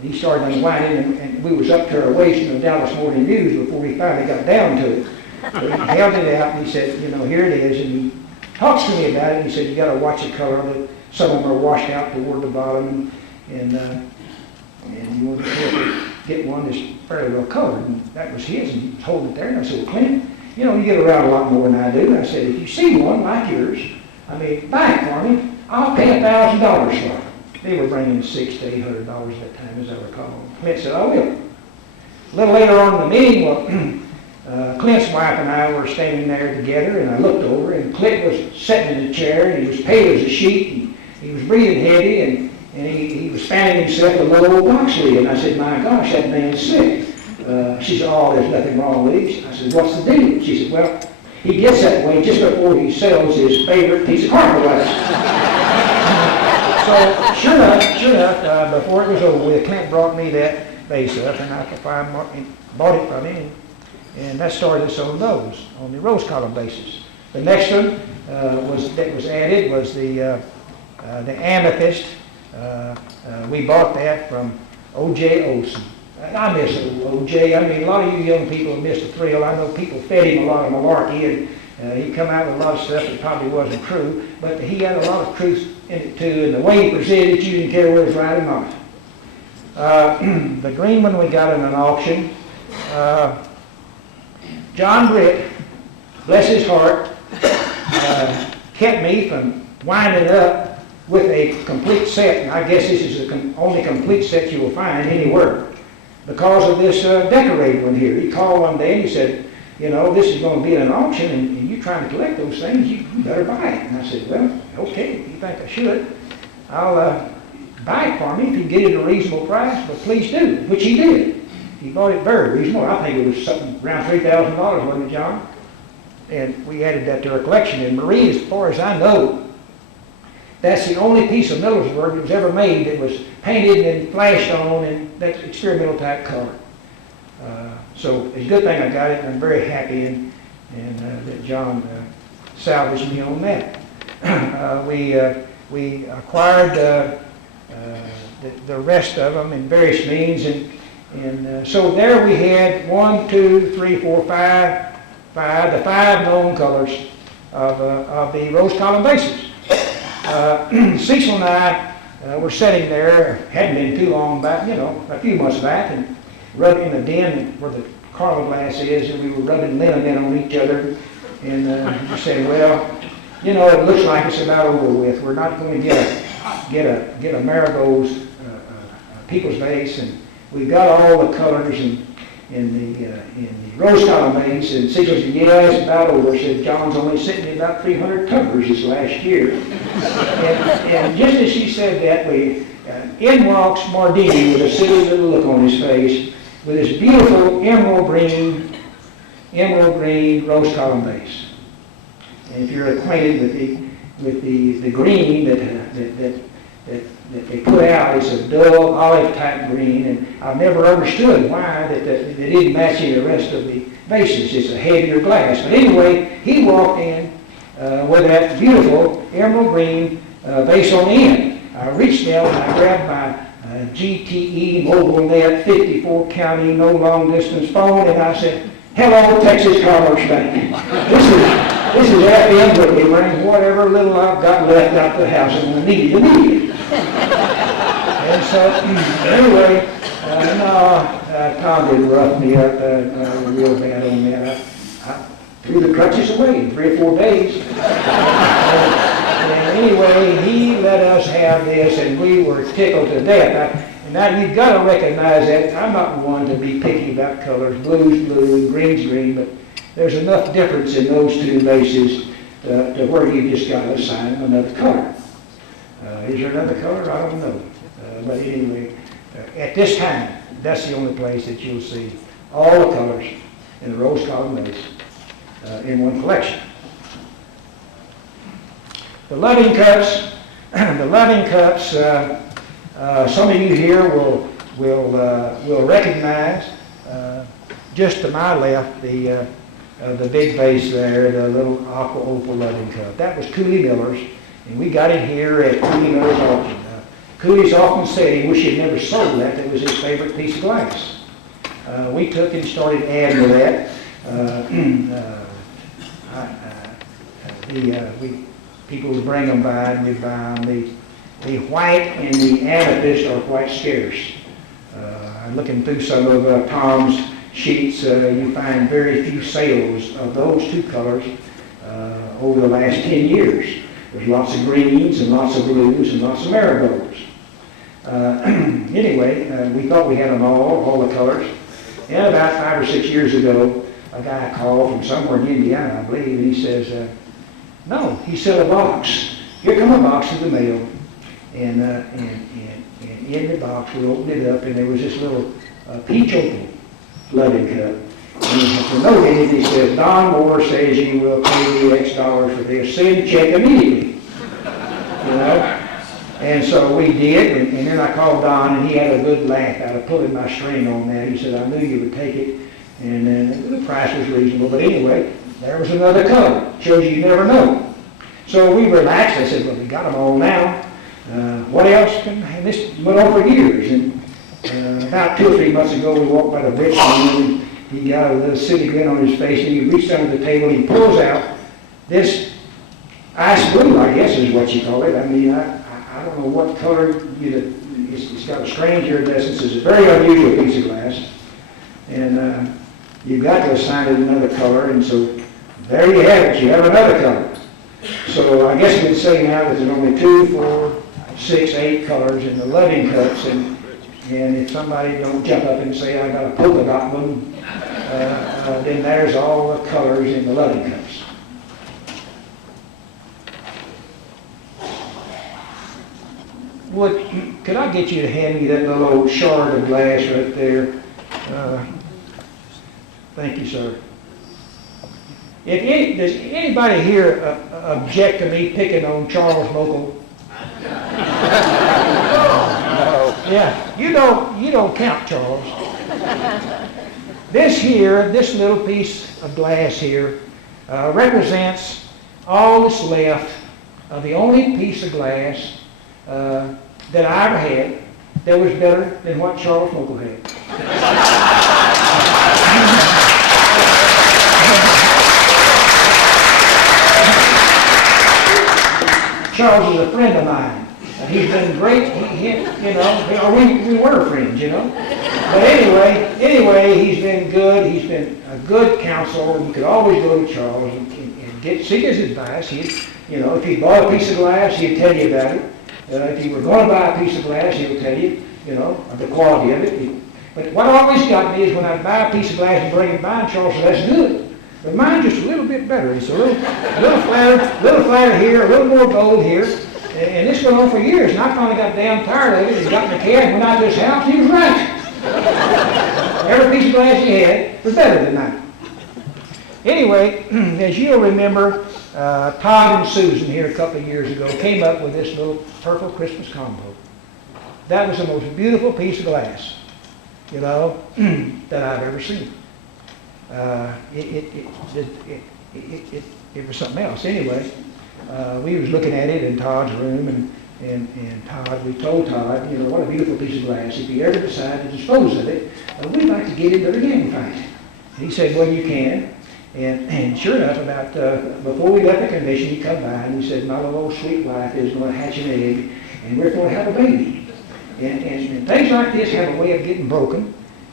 And he started unwinding, and we was up to our waist in the Dallas Morning News before we finally got down to it. So he held it out, and he said, here it is. And he talks to me about it, and he said, you got to watch the color of it. Some of them are washed out toward the bottom, and you want to be careful to get one that's fairly well colored. And that was his, and he was holding it there. And I said, well, Clint, you get around a lot more than I do. I said, if you see one like yours, buy it for me. I'll pay $1,000 for it. They were bringing $600 to $800 at that time, as I recall. Clint said, I will. A little later on in the meeting, Clint's wife and I were standing there together, and I looked over, and Clint was sitting in the chair, and he was pale as a sheet, and he was breathing heavy, and he was fanning himself with a little old box lid. And I said, my gosh, that man's sick. She said, oh, there's nothing wrong with him. I said, what's the deal? She said, well, he gets that way just before he sells his favorite piece of Carnival glass. So, sure enough, before it was over with, Clint brought me that vase up, and I bought it from him, and that started us on those, on the rose column vases. The next one that was added was the amethyst. We bought that from O.J. Olson. I miss O.J. A lot of you young people miss the thrill. I know people fed him a lot of malarkey, and he'd come out with a lot of stuff that probably wasn't true, but he had a lot of truth in it too, and the way he presented it, you didn't care whether it was right or not. The green one we got in an auction. John Britt, bless his heart, kept me from winding up with a complete set, and I guess this is the only complete set you will find anywhere, because of this decorated one here. He called one day and he said, this is going to be an auction, and you're trying to collect those things, you better buy it. And I said, well, okay, if you think I should, I'll buy it for me if you get it at a reasonable price, but please do, which he did. He bought it very reasonable. I think it was something around $3,000, wasn't it, John? And we added that to our collection. And Marie, as far as I know, that's the only piece of Millersburg that was ever made that was painted and flashed on in that experimental type color. So it's a good thing I got it, and I'm very happy and that John salvaged me on that. We acquired the rest of them in various means, and so there we had 1, 2, 3, 4, 5, the 5 known colors of the rose column vases. Cecil and I were sitting there, hadn't been too long back, a few months back, and rubbing in the den where the Carnival glass is, and we were rubbing liniment on each other, and we said, well, it looks like it's about over with. We're not going to get a Marigold's People's Vase, and we've got all the colors in the rose column vase. And Cecil said, yeah, it's about over. Said John's only sitting at about 300 covers this last year. and just as she said that, in walks Mardini with a silly little look on his face, with his beautiful emerald green rose column vase. And if you're acquainted with the green that they put out, it's a dull olive type green, and I've never understood why that they didn't match any of the rest of the vases. It's a heavier glass. But anyway, he walked in with that beautiful emerald green vase on the end. I reached down and I grabbed my GTE mobile net 54 county no long distance phone, and I said, hello, Texas Commerce Bank. This is after the Whitley bring whatever little I've got left out the house and I need immediately. And so, anyway, Tom did rough me up real bad on that. I threw the crutches away in 3 or 4 days. And anyway, he let us have this, and we were tickled to death. Now, you've got to recognize that I'm not one to be picky about colors. Blue's blue, green's green, but there's enough difference in those two bases to where you just got to assign another color. Is there another color? I don't know. But anyway, at this time, that's the only place that you'll see all the colors in the rose-colored vase in one collection. The loving cups, some of you here will recognize just to my left the big vase there, the little aqua opal loving cup. That was Cooley Miller's, and we got it here at Cooley Miller's auction. Cooley's often said he wished he'd never sold that. That was his favorite piece of glass. We took and started adding to that. People would bring them by and we'd buy them. The white and the amethyst are quite scarce. I'm looking through some of Tom's sheets. You find very few sales of those two colors over the last 10 years. There's lots of greens and lots of blues and lots of marigolds. Anyway, we thought we had them all the colors. And about 5 or 6 years ago, a guy called from somewhere in Indiana, I believe, and he says, no, he said a box. Here come a box in the mail. And in the box, we opened it up, and there was this little peach opal loving cup. And he has a note in it, he says, Don Moore says you will pay me X dollars for this. Send check immediately. You know? And so we did, and then I called Don, and he had a good laugh out of pulling my string on that. He said, I knew you would take it, and the price was reasonable. But anyway, there was another color. Shows you never know. So we relaxed. I said, well, we got them all now. What else? And this went on for years. And about 2 or 3 months ago, we walked by the brick room, and he got a little silly grin on his face, and he reached under the table, and he pulls out this ice blue, I guess is what you call it. I mean, I don't know what color. It's got a strange iridescence. It's a very unusual piece of glass. And you've got to assign it another color, and so there you have it. You have another color. So I guess we would say now that there's only 2, 4, 6, 8 colors in the loving cups, and if somebody don't jump up and say, I got a polka dot one, then there's all the colors in the loving cups. Could I get you to hand me that little old shard of glass right there? Thank you, sir. Does anybody here object to me picking on Charles Mokel? No. Yeah, you don't count, Charles. This little piece of glass here represents all that's left of the only piece of glass that I ever had that was better than what Charles Mokel had. Charles is a friend of mine. He's been great. We were friends, you know. But anyway, he's been good. He's been a good counsel. You could always go to Charles and seek his advice. If he bought a piece of glass, he'd tell you about it. If you were going to buy a piece of glass, he'll tell you, of the quality of it. But what always got me is when I buy a piece of glass and bring it by, and Charles says, that's good. But mine's just a little bit better. It's a little flatter here, a little more gold here. And this went on for years. And I finally got damn tired of it and got in the cab and went out to his house, and he was right. Every piece of glass he had was better than mine. Anyway, as you'll remember, Todd and Susan here a couple of years ago came up with this little purple Christmas combo. That was the most beautiful piece of glass, that I've ever seen. It was something else. Anyway, we was looking at it in Todd's room, and Todd, we told Todd, what a beautiful piece of glass. If you ever decide to dispose of it, we'd like to get into the game fight. He said, well, you can. And sure enough, before we left the convention, he come by and he said, my little old sweet wife is going to hatch an egg, and we're going to have a baby. And things like this have a way of getting broken.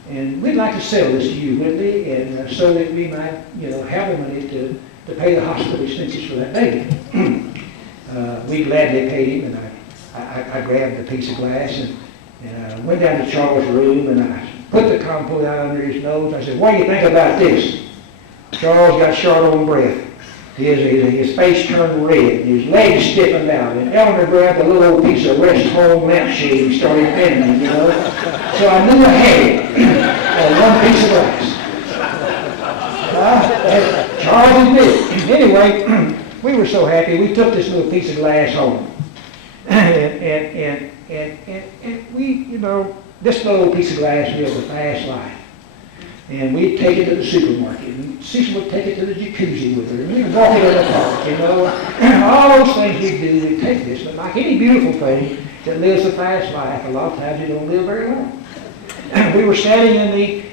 And we'd like to sell this to you, Whitley, and so that we might, have the money to pay the hospital expenses for that baby. We gladly paid him, and I grabbed a piece of glass and went down to Charles' room, and I put the compote out under his nose. I said, what do you think about this? Charles got short on breath. His face turned red, and his legs stiffened out, and Eleanor grabbed a little old piece of Rest Home lampshade and started bending, So I knew I had it, one piece of glass. Charles admitted. Anyway, we were so happy, we took this little piece of glass home. And we, this little piece of glass lived a fast life. And we'd take it to the supermarket, and Cecil would take it to the jacuzzi with her, and we'd walk it in the park, All those things we do, we take this, but like any beautiful thing that lives a fast life, a lot of times it don't live very long. We were standing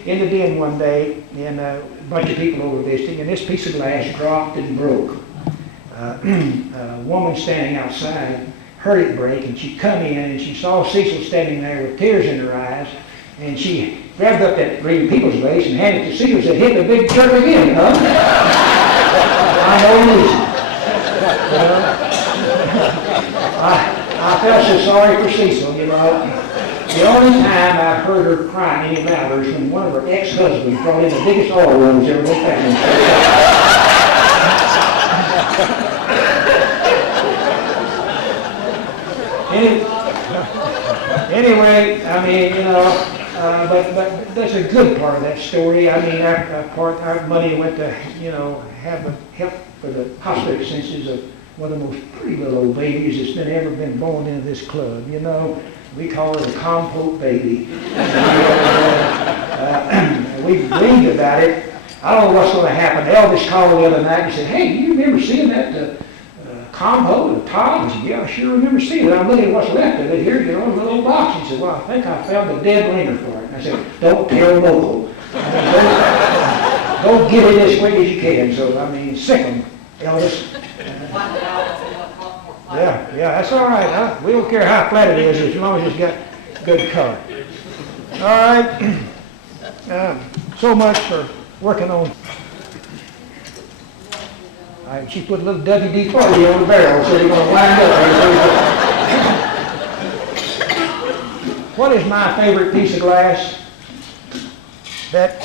in the den one day, and a bunch of people over visiting, and this piece of glass dropped and broke. A woman standing outside heard it break, and she come in, and she saw Cecil standing there with tears in her eyes, and she grabbed up that green people's vase and handed it to Cecil and said, hit the big jerk again, huh? I know losing. I felt so sorry for Cecil, The only time I've heard her cry any louder is when one of her ex-husbands brought in the biggest oil rooms ever been found. Anyway, but that's a good part of that story. Our money went to, have the help for the hospital expenses of one of the most pretty little old babies that's ever been born into this club. We call her the compote baby. We dreamed about it. I don't know what's going to happen. Elvis called the other night and said, hey, do you remember seeing that compote, the top? I said, yeah, I sure remember seeing it. I'm looking at what's left of it here, a little box. He said, well, I think I found a dead ringer for it. And I said, don't tell local. Go get it as quick as you can. So, sick 'em, Elvis. Yeah, that's all right. Huh? We don't care how flat it is as long as it's got good color. All right. So much for working on. She put a little WD-40 on the barrel, so you're going to wind up. What is my favorite piece of glass? That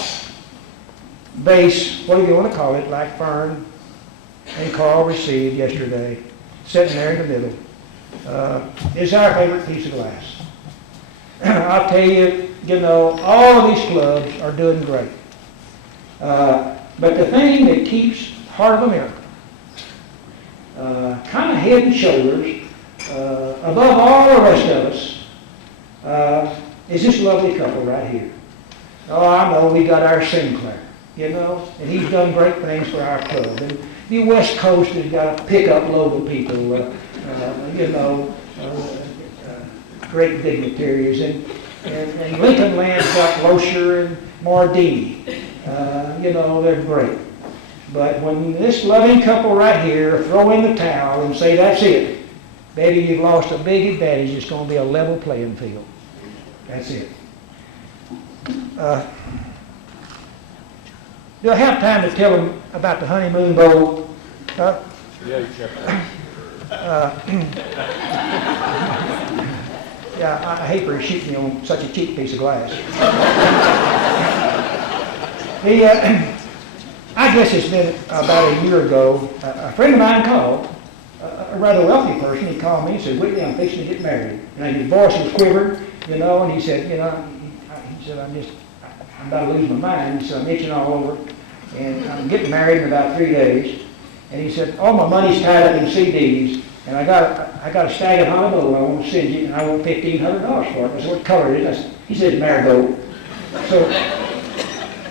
vase, whatever you want to call it, like Fern and Carl received yesterday, sitting there in the middle, is our favorite piece of glass. I'll tell you, all of these clubs are doing great. But the thing that keeps Heart of America kind of head and shoulders above all the rest of us is this lovely couple right here. Oh, I know, we got our Sinclair, and he's done great things for our club. And the West Coast has got a pickup load of people, great dignitaries. And Lincoln Land's got Loescher and Mardini. They're great. But when this loving couple right here throw in the towel and say, that's it, baby, you've lost a big advantage. It's going to be a level playing field. That's it. Do I have time to tell them about the honeymoon bowl? Yeah, you check that. Yeah, I hate for her to shoot me on such a cheap piece of glass. I guess it's been about a year ago, a friend of mine called, a rather wealthy person. He called me and said, Whitley, I'm fixing to get married. And his voice was quivered, and he said, he said, I'm about to lose my mind. He said, I'm itching all over, and I'm getting married in about 3 days. And he said, all my money's tied up in CDs, and I got a stag of honeymoon I want to send you, and I want $1,500 for it. I said, what color is it? He said, marigold. So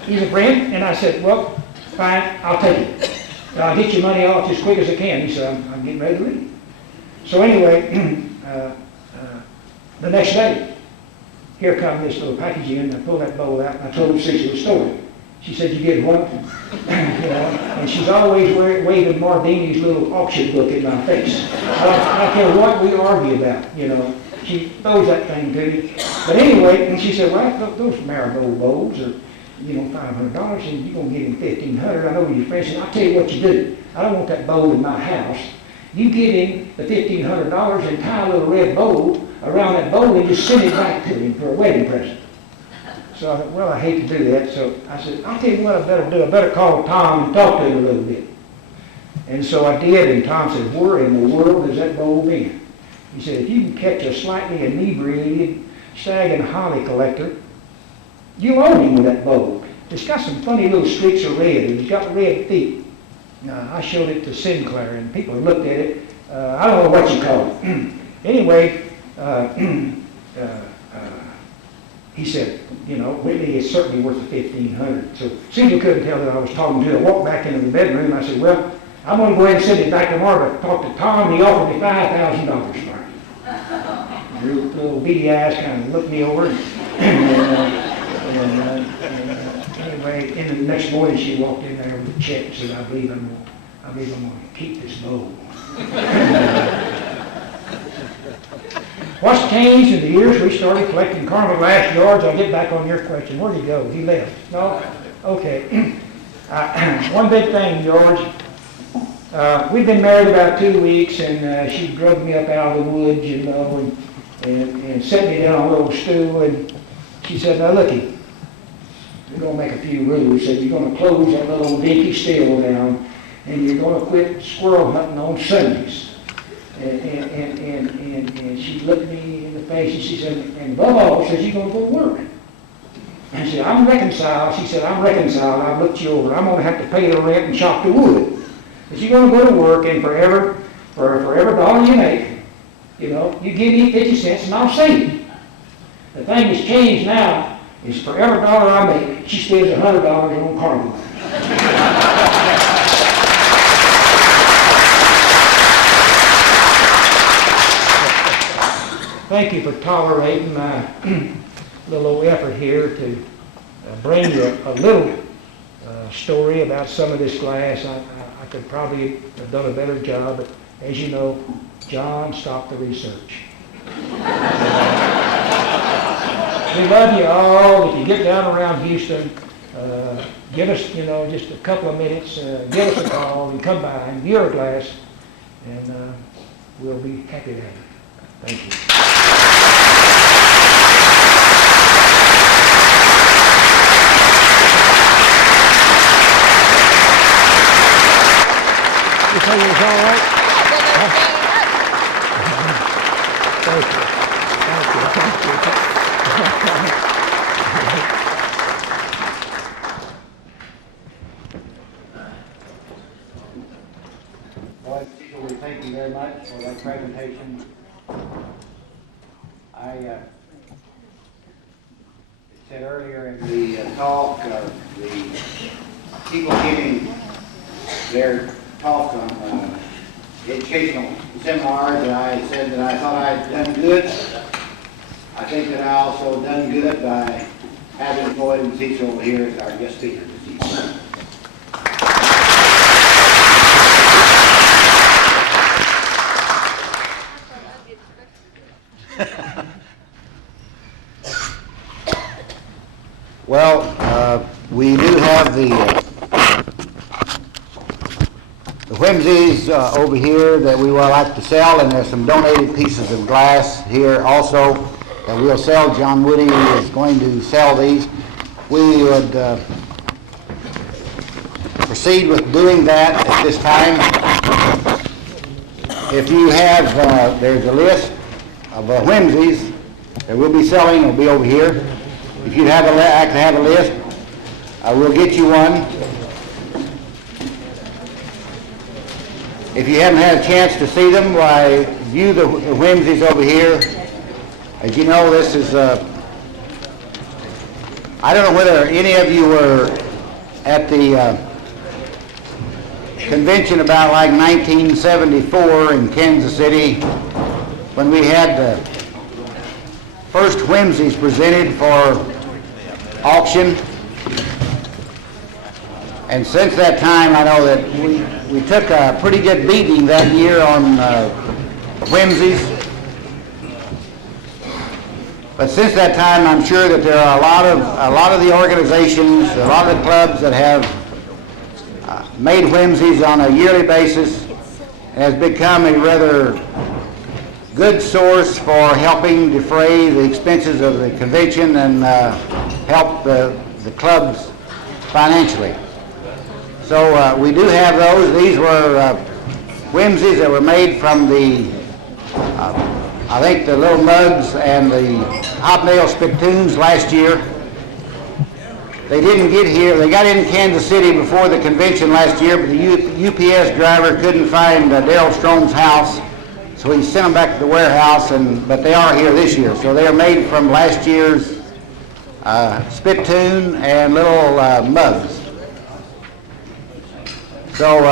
he's a friend, and I said, well, fine, I'll take it. I'll get your money off as quick as I can. He said, I'm getting ready to leave. So anyway, the next day, here comes this little package in, and I pulled that bowl out, and I told Cecil the story. She said, you get what? You know, and she's always waving Mardini's little auction book in my face. I don't care what we argue about, you know. She throws that thing to me. But anyway, and she said, well, those marigold bowls are, you know, $500, and you're going to give him $1,500. I know your friend said, I'll tell you what you do. I don't want that bowl in my house. You give him the $1,500 and tie a little red bow around that bowl and just send it back to him for a wedding present. So I thought, well, I hate to do that. So I said, I'll tell you what I better do. I better call Tom and talk to him a little bit. And so I did, and Tom said, where in the world has that bowl been? He said, if you can catch a slightly inebriated stag and holly collector, you own him with that bowl. It's got some funny little streaks of red, and it's got red feet. I showed it to Sinclair, and people looked at it. I don't know what you call it. Anyway, he said, you know, Whitley is certainly worth the $1,500. So Cecil couldn't tell that I was talking to him. I walked back into the bedroom. I said, well, I'm going to go ahead and send it back tomorrow. I talked to Tom. He offered me $5,000 for it. Little beady eyes kind of looked me over. Anyway, in the next morning, she walked in there with a check and said, I believe I'm going to keep this bowl. What's changed in the years we started collecting Carnival glass yards? I'll get back on your question. Where'd he go? He left. No? Okay. One big thing, George. We've been married about 2 weeks, and she drugged me up out of the woods, you know, and set me down on a little stool, and she said, now looky, we're going to make a few rules. She said, you're going to close that little dinky still down, and you're going to quit squirrel hunting on Sundays. And she looked me in the face, and she said, and above all, says, you're going to go to work. And she said, I'm reconciled. She said, I'm reconciled. I've looked you over. I'm going to have to pay the rent and chop the wood. But you're going to go to work, and for every dollar you make, you know, you give me 50 cents, and I'll save it. The thing that's changed now is for every dollar I make, she spends $100 on Carnival. Thank you for tolerating my little effort here to bring you a little story about some of this glass. I could probably have done a better job, but as you know, John stopped the research. We love you all. If you get down around Houston, give us, you know, just a couple of minutes, give us a call and come by and view our glass, and we'll be happy to have you. Thank you. You think it was all right? Thank you. Floyd and Cecil, we thank you very much for that presentation. I said earlier in the talk, the people giving their talk on educational seminars, that I said that I thought I'd done good. I think that I also done good by having Floyd and Cecil here as our guest speaker this evening. Well, we do have the whimsies over here that we would like to sell, and there's some donated pieces of glass here also that we'll sell. John Woody is going to sell these. We would proceed with doing that at this time. If you have, there's a list of whimsies that we'll be selling. It'll be over here. If you have I can have a list. We'll get you one. If you haven't had a chance to see them, why, view the whimsies over here. As you know, this is, I don't know whether any of you were at the convention about like 1974 in Kansas City when we had the first whimsies presented for auction. And since that time, I know that we took a pretty good beating that year on whimsies. But since that time, I'm sure that there are a lot of the organizations, a lot of the clubs that have made whimsies on a yearly basis. Has become a rather good source for helping defray the expenses of the convention and help the clubs financially. So we do have those. These were whimsies that were made from the, I think, the little mugs and the hobnail spittoons last year. They didn't get here. They got in Kansas City before the convention last year, but the UPS driver couldn't find Daryl Strome's house, so he sent them back to the warehouse. But they are here this year, so they are made from last year's spittoon and little mugs. So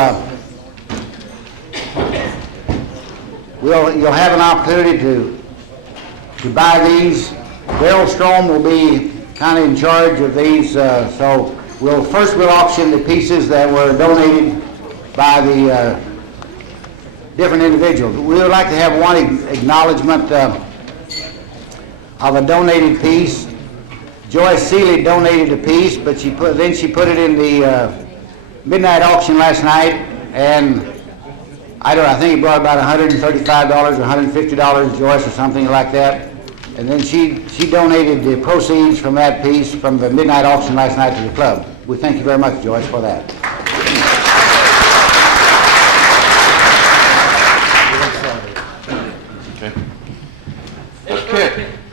you'll have an opportunity to buy these. Daryl Strome will be kind of in charge of these, so we'll auction the pieces that were donated by the different individuals. We would like to have one acknowledgement of a donated piece. Joyce Seeley donated a piece, but she put it in the midnight auction last night, and I think it brought about $135 or $150, Joyce, or something like that. And then she donated the proceeds from that piece from the midnight auction last night to the club. We thank you very much, Joyce, for that. Okay.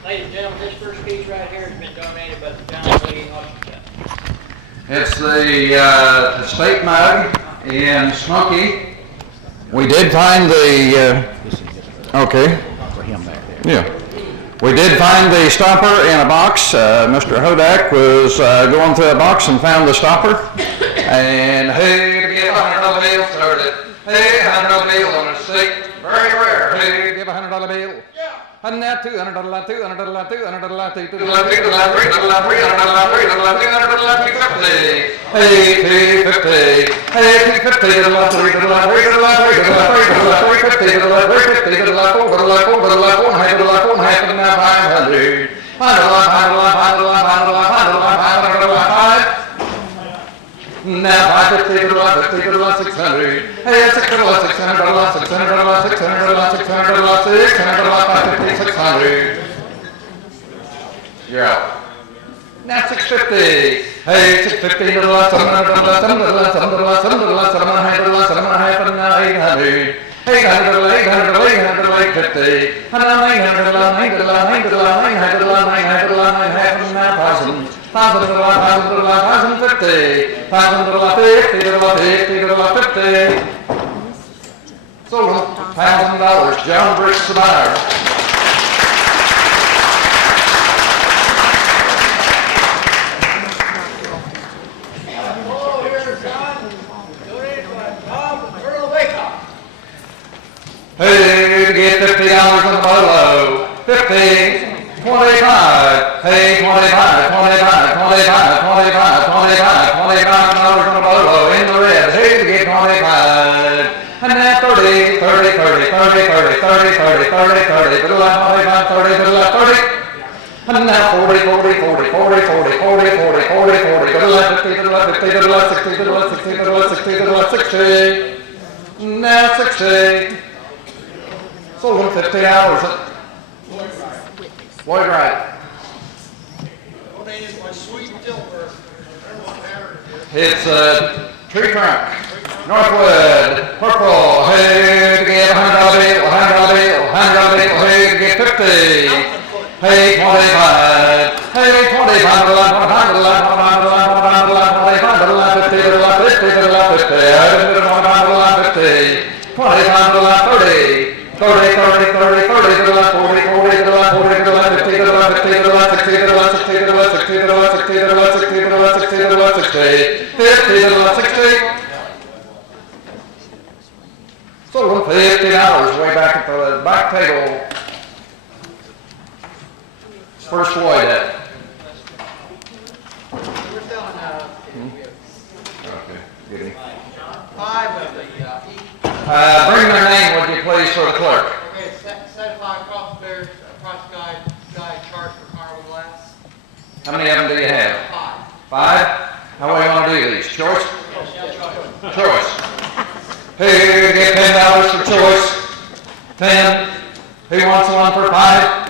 Ladies and gentlemen, this first piece right here has been donated by the John Lee Auction Company. It's the state mug in Smoky. We did find the, okay. Yeah. We did find the stopper in a box. Mr. Hodak was going through a box and found the stopper. And hey, to give $100 bill, started. Hey, $100 bill on a stick, very rare. Hey, give $100 bill. And now $200, $200, $200, $200, $200, hey, $250, hey, now $550, $600, hey, $600, $600, $600, $600, $600, $600, $600, $550, $600. You're out. Now $650, hey, $650, $700, $800, $800, $850, and now $900, $1,050, so $1,000, John Brick Sabire. Hey, to get $50 on the bolo, 50, 25, hey, 25, 25, 25, 25, 25, $25 on the bolo in the red, hey, to get 25, and now 30, 30, 30, 30, 30, 30, 30, 30, 30, 30, 25, 30, 30, and now 40, 40, 40, 40, 40, 40, 40, 40, 40, 50, 50, 60, 60, now 60. So $50. Lloyd Wright. It's a tree trunk. Northwood. Purple. Hey, to get $100 bill, $100 bill, $100 bill. Hey, to get 50. Hey, 25. Hey, 25. So $50 way back at the back table. First Floyd at. Okay. Give me. 5 of the, each. Bring their name, would you please, for the clerk? Okay, certified cross bears, price guide chart for Carnival glass. How many of them do you have? 5. 5? How do you want to do these? Choice? Choice. Who get $10 for choice? 10. Who wants one for 5?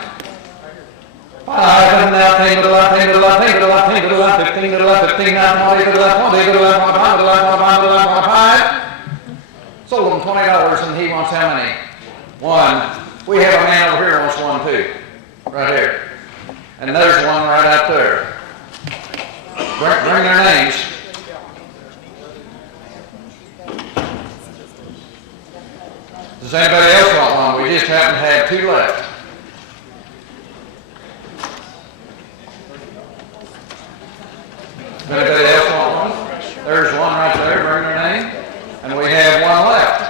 5, and now 10 to the left, 10 to the left, 10 to the left, 10 to the left, 15 to the left, 15, now 20 to the left, 20 to the left, 25 to the left, 25 to the left, 25. Sold him $20, and he wants how many? 1. We have a man over here who wants 1 too. Right here. And there's one right out there. Bring their names. Does anybody else want one? We just happen to have 2 left. Does anybody else want one? There's one right there. Bring their name. And we have 1 left.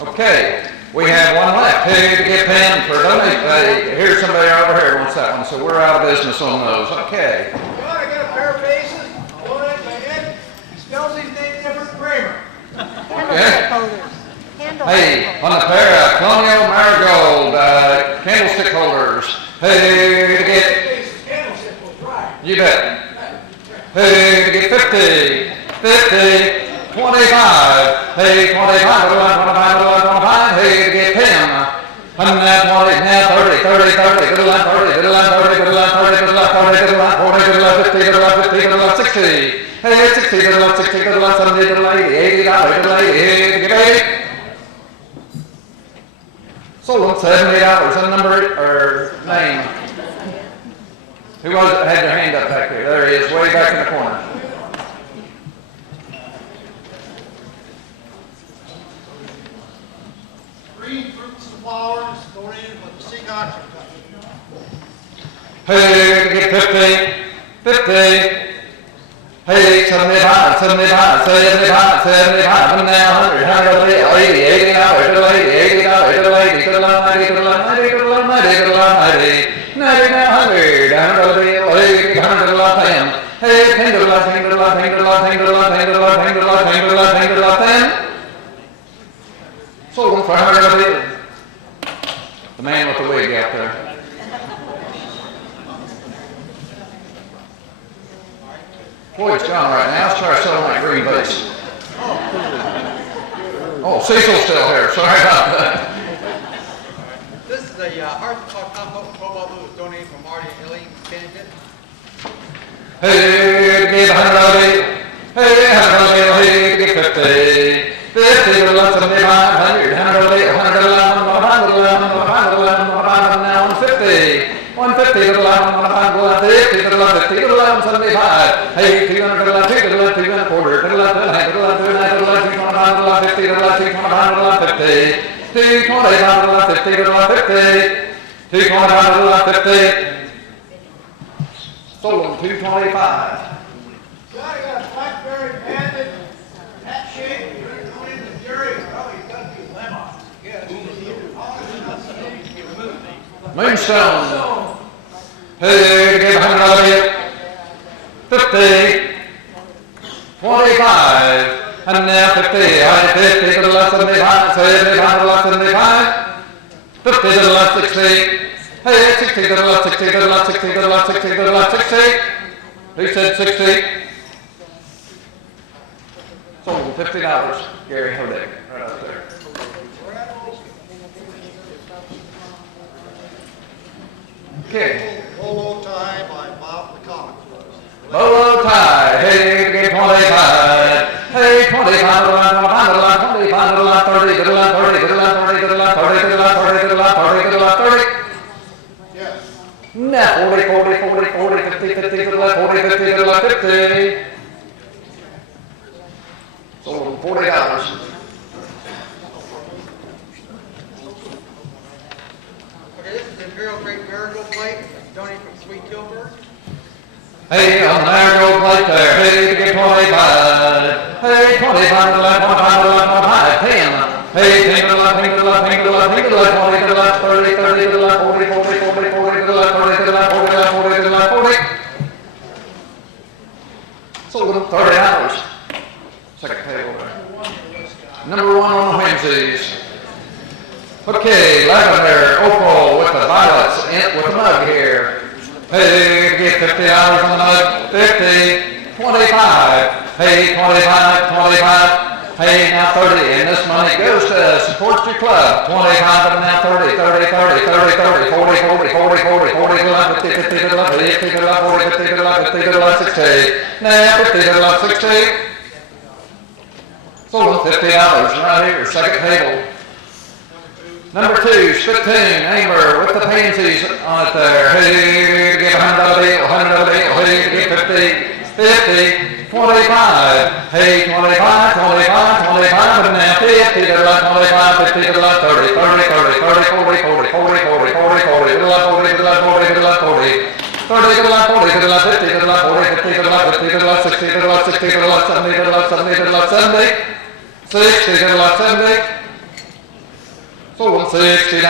Okay. We have 1 left. Who to get pen for donate? Here's somebody over here wants that one, so we're out of business on those. Okay. Well, I got a pair of vases, donate to Ed. He spells his name different grammar. Okay. Hey, on the pair of colonial marigold candlestick holders. Who to get? You bet. Who to get 50? 50. 25. Hey, 25 to the left, 25 to the left, 25. Hey, to get 10. 120, now 30, 30, 30, to the left, 30, to the left, 30, to the left, 30, to the left, 40, to the left, 40, to the left, 50, to the left, 50, to the left, 60. Hey, 60 to the left, 60 to the left, 70 to the left, 80, $80 to the left, 80, to get 80. Sold them $70. And number or name. Who was it that had their hand up back there? There he is, way back in the corner. Green fruits and flowers donated with the Sea Auction Company. Hey, get 50, 50. Hey, 75, 75, 75, 75, and now 100, 100, 80, 80 dollars, to the lady, 80 dollars, to the lady, to the left, 90, to the left, 90, to the left, 90, to the left, 90, 90, now 100, 100 to the bill, 80, 100 to the left, 10. Hey, 10 to the left, 10 to the left, 10 to the left, 10 to the left, 10 to the left, 10 to the left, 10 to the left, 10 to the left, 10. Sold them for 100 a bill. The man with the wig out there. Boy, it's gone right now. Let's try to sell my green vase. Oh, Cecil's still here. Sorry about that. This is the Heart Cobalt Blue was donated from Marty and Eileen Benedict. Hey, give 100 Hey, 100 hey, give 50. 50 to the left, 75, 100, 100 100 now 150. 150 to the left, 50 to the left, 50 to the left, 75. Hey, 200 to the left, 2 to the left, 2 and a quarter, to the left, to the left, to the left, to the left, to the left, 225 to the left, 50 to the left, 225 to the left, 50. 225 to the left, 50 to the left, 50. 225 to the left, 50. Sold them 225. I got a blackberry banded, hat shape, donated to Jerry. Probably got to be lemon. Yes. Moonstone. Hey, give 100 50. 25. And now 50. 50 to the left, 75. 75 to the left, 75. 50 to the left, 60. Hey, 60 to the left, 60 to the left, 60 to the left, 60 to the left, 60. Who said 60? Sold $50. Gary Hodek, right out there. Okay. Bolo Tie by Bob the Comic. Bolo tie, hey, get 25. Hey, 25 to the left, 25 to the left, 25 to the left, 30 to the left, 30 to the left, 30 to the left, 30 to the left, 30 to the left, 30 to the left, 30. Yes. Now 40, 40, 40, 40, 50, 50 to the left, 40, 50 to the left, 50. Sold them $40. Okay, this is the Imperial Great Marigold Plate, donated from Sweet Kilburg. Hey, on the marigold plate there, hey, to get 25. Hey, 25 to the left, 25 to the left, 25, 10. Hey, 10 to the left, 10 to the left, 10 to the left, 10 to the left, 40 to the left, 30, 30 to the left, 40, 40, 40, 40 to the left, 40 to the left, 40 to the left, 40 to the left, 40. pansies. Okay, lavender, opal with the violets, with the mug here. Hey, get $50 on the mug, 50, 25, hey, 25, 25. Hey, now 30, and this money goes to support your club. 25, and now 30, 30, 30, 30, 30, 40, 40, 40, 40, 40, 50, 50, 50, 50, 40, 50, 50, 60. Now 50, 60. Sold $50 right here, second table. Number 2, Spittoon, Amber with the pansies on it there. Hey, get $100 deal, $100 deal. Hey, get 50, 50, 25. Hey, 25, 25, 25, and now 50, 25, 50, 30, 30, 30, 30, 40, 40, 40, 40, 40, 40, 40, 40, 40, 40, 40, 60, sold $60.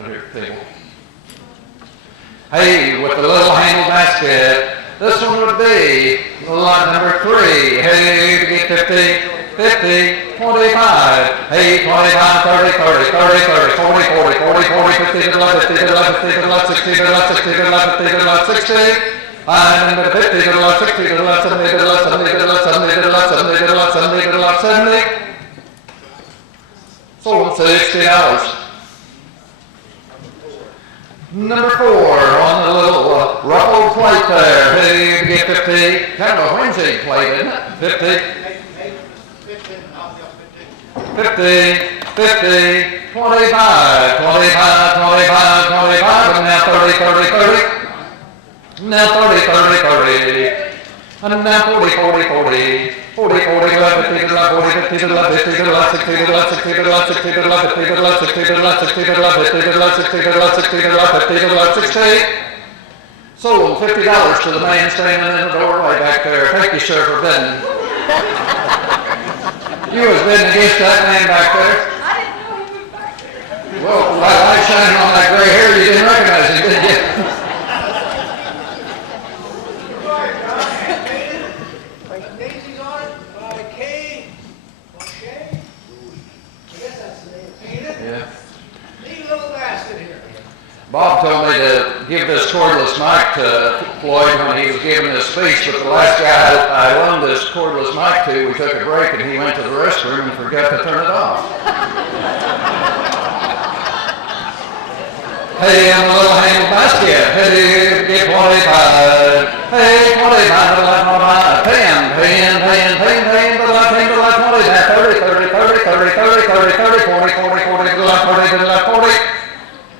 Right here, table. Hey, with the little handle basket, this one would be lot number 3. Hey, to get 50, 50, 25. Hey, 25, 30, 30, 30, 30, 40, 40, 40, 40, 50, 50, 50, 50, 60, 60, 60, 60. And 50, 60, 70, 70. Sold $60. Number 4 on the little ruffled plate there. Hey, to get 50. Kind of a Wednesday plate, isn't it? 50. 50, 50, 25, 25, 25, 25, and now 30, 30, 30. Now 30, 30, 30. And now 40, 40, 40. 40, 40, 50, 40, 50, 50, 60, 60, 60, 60, 60, 60. Sold $50 to the man standing in the doorway back there. Thank you, sir, for bidding. You was bidding against that man back there. I didn't know he was back there. Well, the light shining on that gray hair, you didn't recognize him, did you? Daisies on it by Kay. Okay. I guess that's the name. Painted. Yeah. Neat little basket here. Bob told me to give this cordless mic to Floyd when he was giving his speech, but the last guy I loaned this cordless mic to, we took a break and he went to the restroom and forgot to turn it off. Hey, I'm a little handle basket. Hey, get 25. Hey, 25, 10, 10, 10, 10, 10, 10, 20, now 30, 30, 30, 30, 30, 30, 30, 40, 40, 40, 40, 40,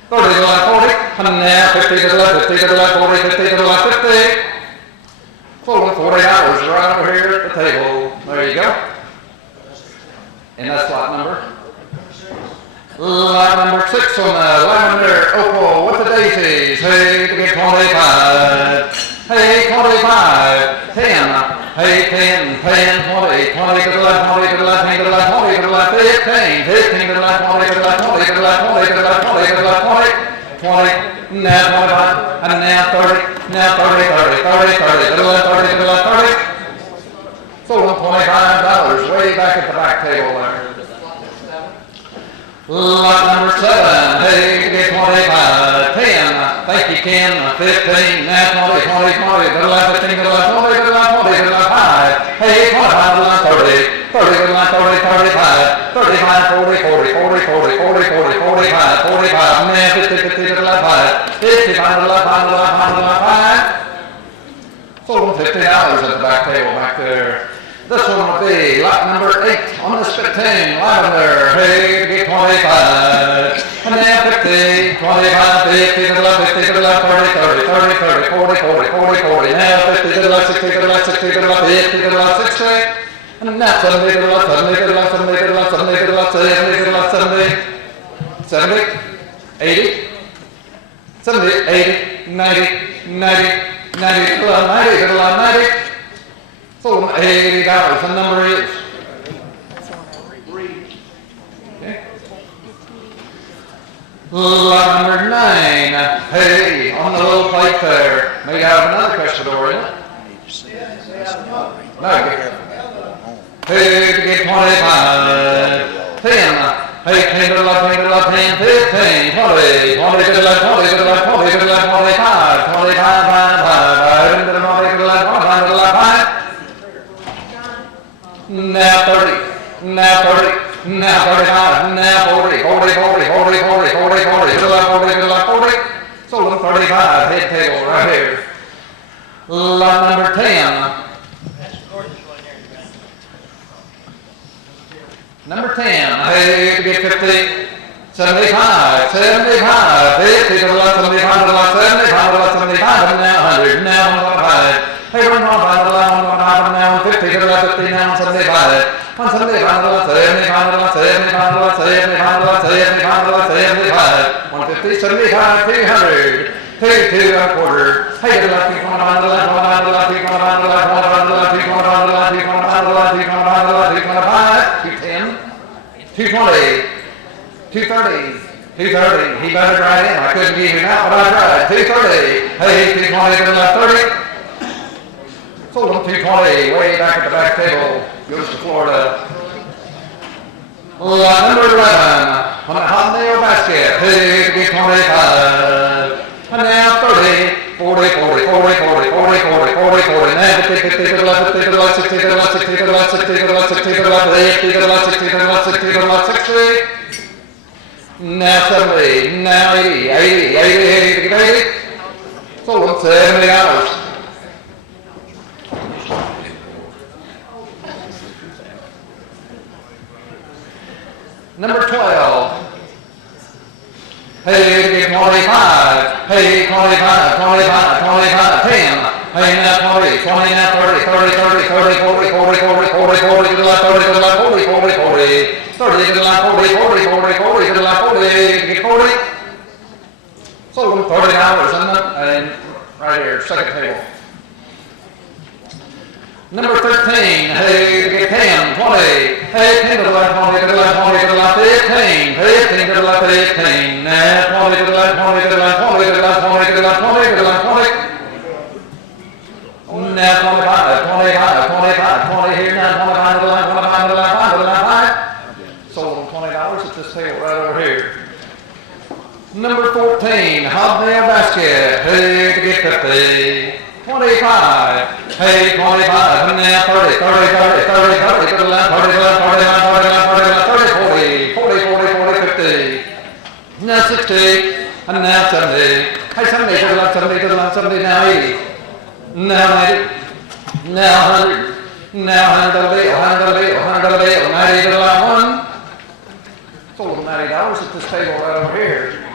30 to the 40, and now 50 to the 50 to the 40, 50 to the 50. Sold $40 right over here at the table. There you go. And that's lot number? Lot number 6 on the lavender opal with the daisies. Hey, to get 25. Hey, 25. 10. Hey, 10, 10, 20, 20 to the left, 20 to the left, 20 to the left, 20 to the left, 15, 15 to the left, 20 to the left, 20 to the left, 20 to the left, 20 to the left, 20, 20, now 25, and now 30, now 30, 30, 30, 30, to the left, 30 to the left, 30. Sold $25 way back at the back table there. Lot number 7, hey, get 25, 10, thank you, Ken, 15, now 20, 20, 20, to the left, 15, to the left, 20, to the left, 20, to the left, 5, hey, 25 to the left, 30, 30 to the left, 30, 35, 35, 40, 40, 40, 40, 40, 40, 45, 45, now 50, 50 to the left, 5, 55 to the left, 5 to the left, 5 to the left, 5. Sold $50 at the back table back there. This one will be lot number 8 on the Spittoon, lavender, hey, get 25, and now 50, 25, 50 to the left, 50 to the left, 30, 30, 30, 30, 40, 40, 40, 40, now 50 to the left, 60 to the left, 60 to the left, 50 to the left, 60, and now 70 to the left, 70 to the left, 70 to the left, 70 to the left, 70 to the left, 70, 70, 80, 70, 80, 90, 90, 90 to the left, 90 to the left, 90. Sold $80. The number is 3. Okay. Lot number 9. Hey, on the little plate there, made out of another cuspidor, isn't it? No. Hey, to get 25. 10. Hey, 10 to the left, 10 to the left, 10, 15, 20, 20 to the left, 20 to the left, 20 to the left, 25, 25, 5, 5, into the 20 to the left, 25 to the left, 5. Now 30, now 30, now 35, now 40, 40, 40, 40, 40, 40, 40, to the left, 40 to the left, 40. Sold them 35, head table right here. Lot number 10. Number 10, hey, to get 50, 75, 75, 50 to the left, 75 to the left, 75 to the left, 75, and now 100, now 105. Hey, 105 to the left, 105, and now 150 to the left, 50, now 175. 175 to the left, 75 to the left, 75 to the left, 75 to the left, 75 to the left, 75. 150, 75, 200. 2 and a quarter. Hey, to the left, 225 to the left, 125 to the left, 225 to the left, 125 to the left, 225 to the left, 225 to the left, 225 to the left, 225, 210, 220, 230, 230. He butted right in. I couldn't give him out, but I tried. 230. Hey, 220 to the left, 30. Sold him 220, way back at the back table. Goes to Florida. Lot number 11 on the hot nail basket. Hey, to get 25. And now 30, 40, 40, 40, 40, 40, 40, 40, 40, now 50, 50 to the left, 50 to the left, 60 to the left, 60 to the left, 60 to the left, 60 to the left, 80 to the left, 60 to the left, 60 to the left, 60. Now 70, now 80, 80, 80, 80, 80. Sold them $70. Number 12. Hey, 25. Hey, 25, 25, 25, 10. Hey, now 20, 20, now 30, 30, 30, 30, 40, 40, 40, 40, 40 to the left, 30 to the left, 40, 40, 40. 30 to the left, 40, 40, 40, 40 to the left, 40, get 40. Sold them $30 and right here, second table. Number 13, hey, get 10, 20, hey, 10 to the left, 20 to the left, 20 to the left, 15, 15 to the left, 18, now 20 to the left, 20 to the left, 20 to the left, 20 to the left, 20 to the left, 20. Now 25, 25, 25, 20 here, now 25 to the left, 25 to the left, 5 to the left, 5. Sold them $20 at this table right over here. Number 14, hobnail basket, hey, to get 50. 25, hey, 25, and now 30, 30, 30, 30, 30 to the left, 30 to the left, 30 to the left, 30 to the left, 30 to the left, 40, 40, 40, 40, 50. Now 60, and now 70. Hey, 70 to the left, 70 to the left, 70, now 80. Now 80, now 100, now 100 to the bill, 100 to the bill, 100 to the bill, 90 to the left, 1. Sold them $90 at this table right over here.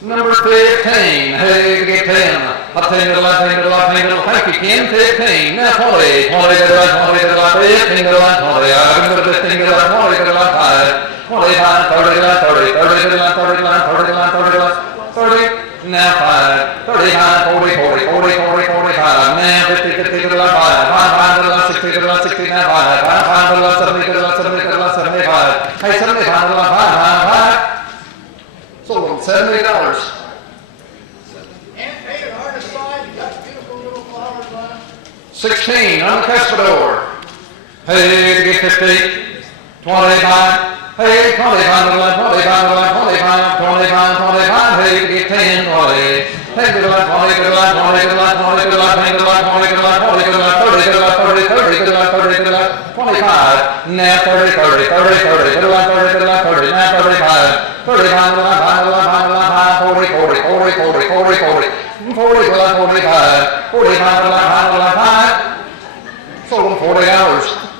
Number 15, hey, get 10. Up 10 to the left, 10 to the left, 10 to the left. Thank you, Ken. 15. Now 20. 20 to the left, 20 to the left, 15 to the left, 20. I'm going to 15 to the left, 20 to the left, 5. 25, 30 to the left, 30. 30 to the left, 30 to the left, 30 to the left, 30 to the left, 30. Now 5. 35, 40, 40, 40, 40, 45. Now 50, 50 to the left, 5. 5 to the left, 60 to the left, 60. Now 5. 5 to the left, 70 to the left, 70 to the left, 75. Hey, 75 to the left, 5. Sold them $70. And painted hardest side, you got beautiful little flowers on it. 16 on the Cuspidor. Hey, to get 50. 25. Hey, 25 to the left, 25 to the left, 25, 25, 25. Hey, to get 10, 20. 10 to the left, 20 to the left, 20 to the left, 20 to the left, 10 to the left, 20 to the left, 20 to the left, 30 to the left, 30, 30 to the left, 30 to the left, 25. Now 30, 30, 30, 30 to the left, 30 to the left, 30. Now 35. 35 to the left, 5 to the left, 5 to the left, 40, 40, 40, 40, 40, 40. 40 to the left, 45. 45 to the left, 5 to the left, 5. Sold them $40.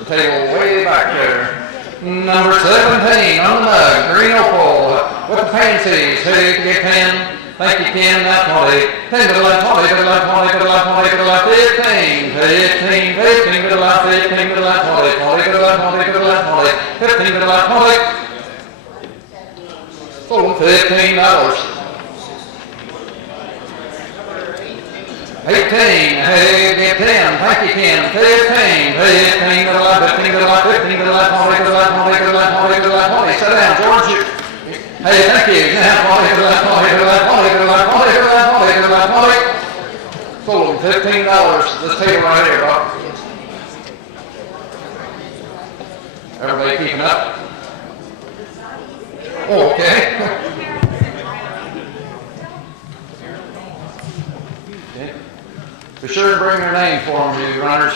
The table way back there. Number 17 on the mug, green opal with the pansies. Hey, to get 10. Thank you, Ken. Now 20. 10 to the left, 20 to the left, 20 to the left, 20 to the left, 15. 15, 15 to the left, 15 to the left, 20, 20 to the left, 20 to the left, 20, 15 to the left, 20. Sold them $15. 18, hey, get 10, thank you, Ken. 15, 15 to the left, 15 to the left, 15 to the left, 20 to the left, 20 to the left, 20 to the left, 20. Sit down, George. Hey, thank you. Now 20 to the left, 20 to the left, 20 to the left, 20 to the left, 20 to the left, 20. Sold them $15. This table right here, Rob. Be sure and bring your name for them, you runners.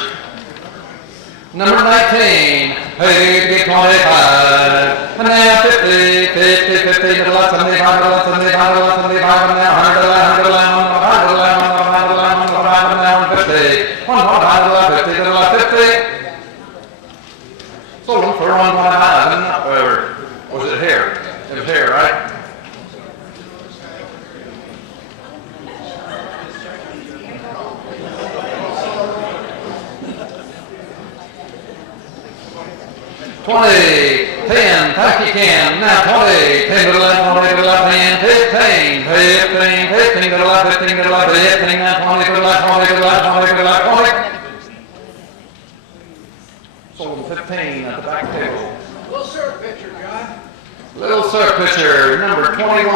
Number 19, hey, to get 25. And now 50, 50, 50, to the left, 75, to the left, 75, to the left, 75, and now 100, 100, 100, 100, 100, 100, 100, 100, 100, 100, 100, 100, 100, 100, 100, 100, 100, 100, 100, 50, 50. Sold them for 125, or was it here? It was here, right? $20, 10, thank you, Ken. Now 20, 10 to the left, 20 to the left hand, 15, 15, 15 to the left, 15 to the left, 15, now 20 to the left, 20 to the left, 20 to the left, 20. Sold them 15 at the back table. Little syrup pitcher, John. Little syrup pitcher, number 21.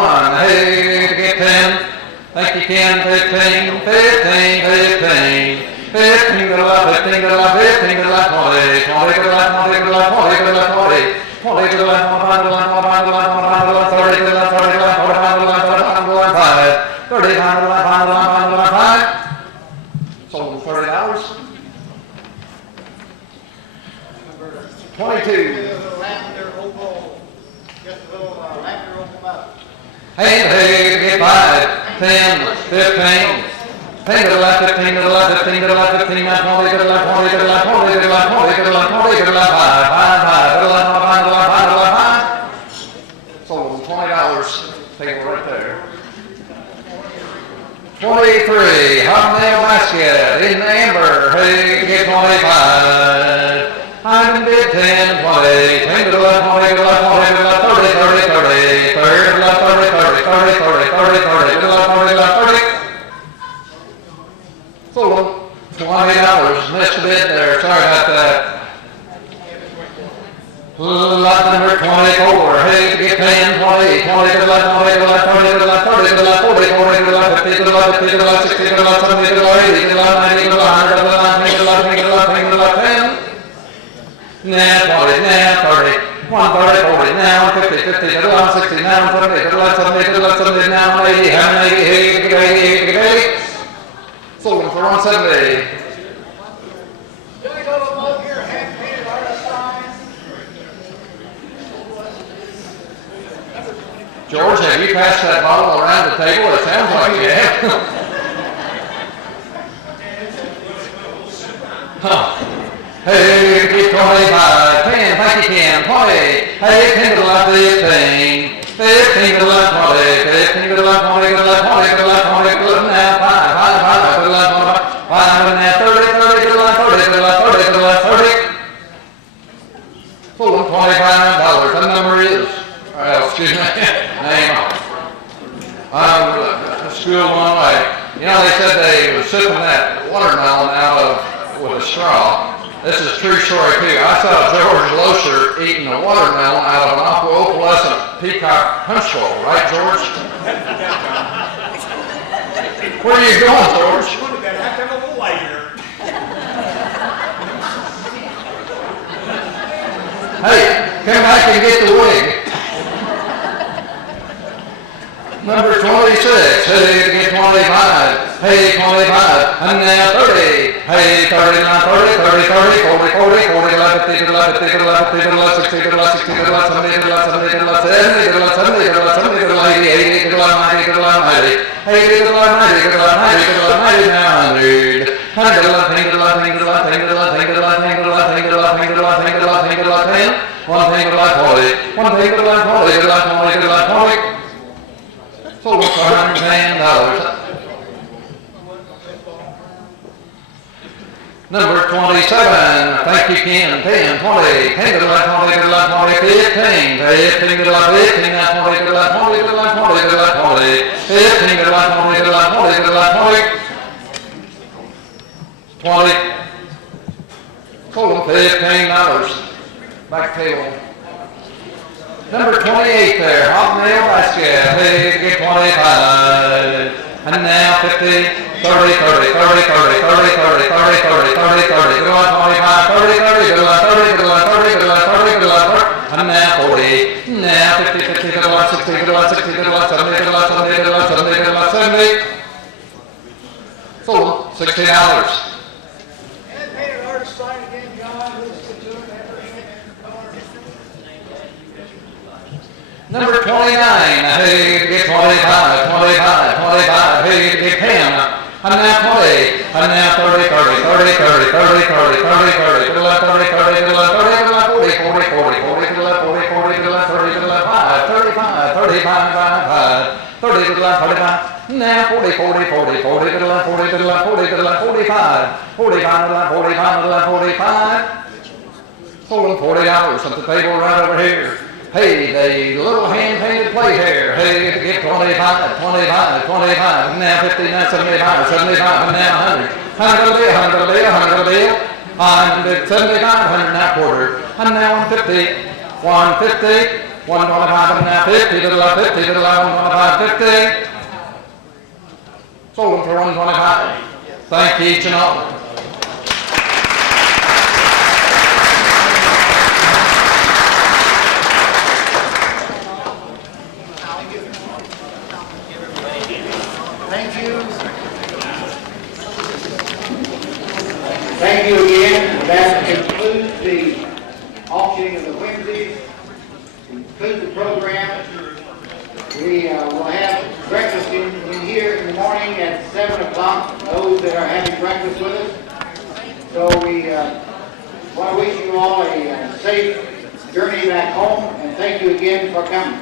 Hey, to get 10. Thank you, Ken. 15, 15, 15. 15 to the left, 15 to the left, 15 to the left, 20, 20 to the left, 20 to the left, 20 to the left, 20, 20 to the left, 25 to the left, 25 to the left, 25 to the left, 30 to the left, 30 to the left, 45 to the left, 45 to the left, 5, 30 to the left, 5 to the left, 5 to the left, 5. Sold them $30. 22. Lavender opal, just a little lavender opal up. Hey, to get 5, 10, 15. 10 to the left, 15 to the left, 15 to the left, 15, now 20 to the left, 20 to the left, 20 to the left, 20 to the left, 20 to the left, 5, 5, 5, to the left, 5 to the left, 5 to the left, 5. Sold them $20. Take it right there. 23, hobnail basket in amber. Hey, get 25. I did 10, 20, 10 to the left, 20 to the left, 20 to the left, 30, 30, 30, 30 to the left, 30, 30, 30, 30, 30, 30 to the left, 30 to the left, 30. Sold them $20. Missed a bit there. Sorry about that. Lot number 24. Hey, to get 10, 20, 20 to the left, 20 to the left, 20 to the left, 30 to the left, 40, 40 to the left, 50 to the left, 50 to the left, 60 to the left, 70 to the left, 80 to the left, 90 to the left, 100 to the left, 10 to the left, 10 to the left, 10 to the left, 10. Now 20, now 30, 130, 40, now 50, 50 to the left, 60, now 70 to the left, 70 to the left, 70, now 80, 80, 80, 80, 80, 80. Sold them for 170. Do we go to all your hand-painted artist signs? George, have you passed that bottle around the table? It sounds like you have. Huh. Hey, get 25, 10, thank you, Ken, 20, hey, 10 to the left, 15, 15 to the left, 20, 15 to the left, 20 to the left, 20 to the left, 20 to the left, now 5, 5, 5 to the left, 5, and now 30, 30 to the left, 30 to the left, 30 to the left, 30. Sold them $25. That number is, excuse me, name off. School one way. You know, they said they were sipping that watermelon out of with a straw. This is a true story too. I saw George Loescher eating a watermelon out of an opalescent peacock punch bowl, right, George? Where are you going, George? We're gonna have to have a little later. Hey, come back and get the wig. Number 26, hey, to get 25, hey, 25, and now 30, hey, 30, now 30, 30, 30, 40, 40, 40 to the left, 50 to the left, 50 to the left, 50 to the left, 60 to the left, 60 to the left, 70 to the left, 70 to the left, 70 to the left, 70 to the left, 70 to the left, 80, 80 to the left, 90 to the left, 90, 80 to the left, 90 to the left, 90 to the left, 90, now 100, 100 to the left, 10 to the left, 10 to the left, 10 to the left, 10 to the left, 10 to the left, 10 to the left, 10 to the left, 10 to the left, 10 to the left, 10, one thing to the left, 40, one thing to the left, 40 to the left, 20 to the left, 20. Sold them for $110. Number 27, thank you, Ken, 10, 20, 10 to the left, 20 to the left, 20, 15, 15 to the left, 15, now 20 to the left, 20 to the left, 20 to the left, 20, 15 to the left, 20 to the left, 20 to the left, 20, 20. Sold them $15. Back table. Number 28 there, hobnail basket, hey, get 25, and now 50, 30, 30, 30, 30, 30, 30, 30, 30, 30, 30, to the left, 25, 30, 30, to the left, 30, to the left, 30, to the left, 30, to the left, 30, and now 40, now 50, 50 to the left, 60 to the left, 60 to the left, 70 to the left, 70 to the left, 70 to the left, 70. Sold them $60. $60. And painted artist sign again, John, who's the two Number 29, hey, get 25, 25, 25, hey, get 10, and now 20, and now 30, 30, 30, 30, 30, 30, 30, 30, to the left, 30, 30, to the left, 30, to the left, 40, 40, 40, 40, to the left, 40, 40, to the left, 30, to the left, 5, 35, 35, 5, 30 to the left, 35, now 40, 40, 40, 40 to the left, 40 to the left, 40 to the left, 45, 45 to the left, 45 to the left, 45. Sold them $40 at the table right over here. Hey, the little hand-painted plate here. Hey, get 25, 25, 25, now 50, now 75, 75, and now 100. 100 a bill, 100 a bill, 100 a bill. 175, 100 now quarter. And now 150, 150, 125, and now 50 to the left, 50 to the left, 125, 50. Sold them for 125. Thank you each and all. Thank you. Thank you again. That concludes the auctioning of the whimsies. Concludes the program. We will have breakfast in here in the morning at 7 o'clock, those that are having breakfast with us. So we want to wish you all a safe journey back home, and thank you again for coming.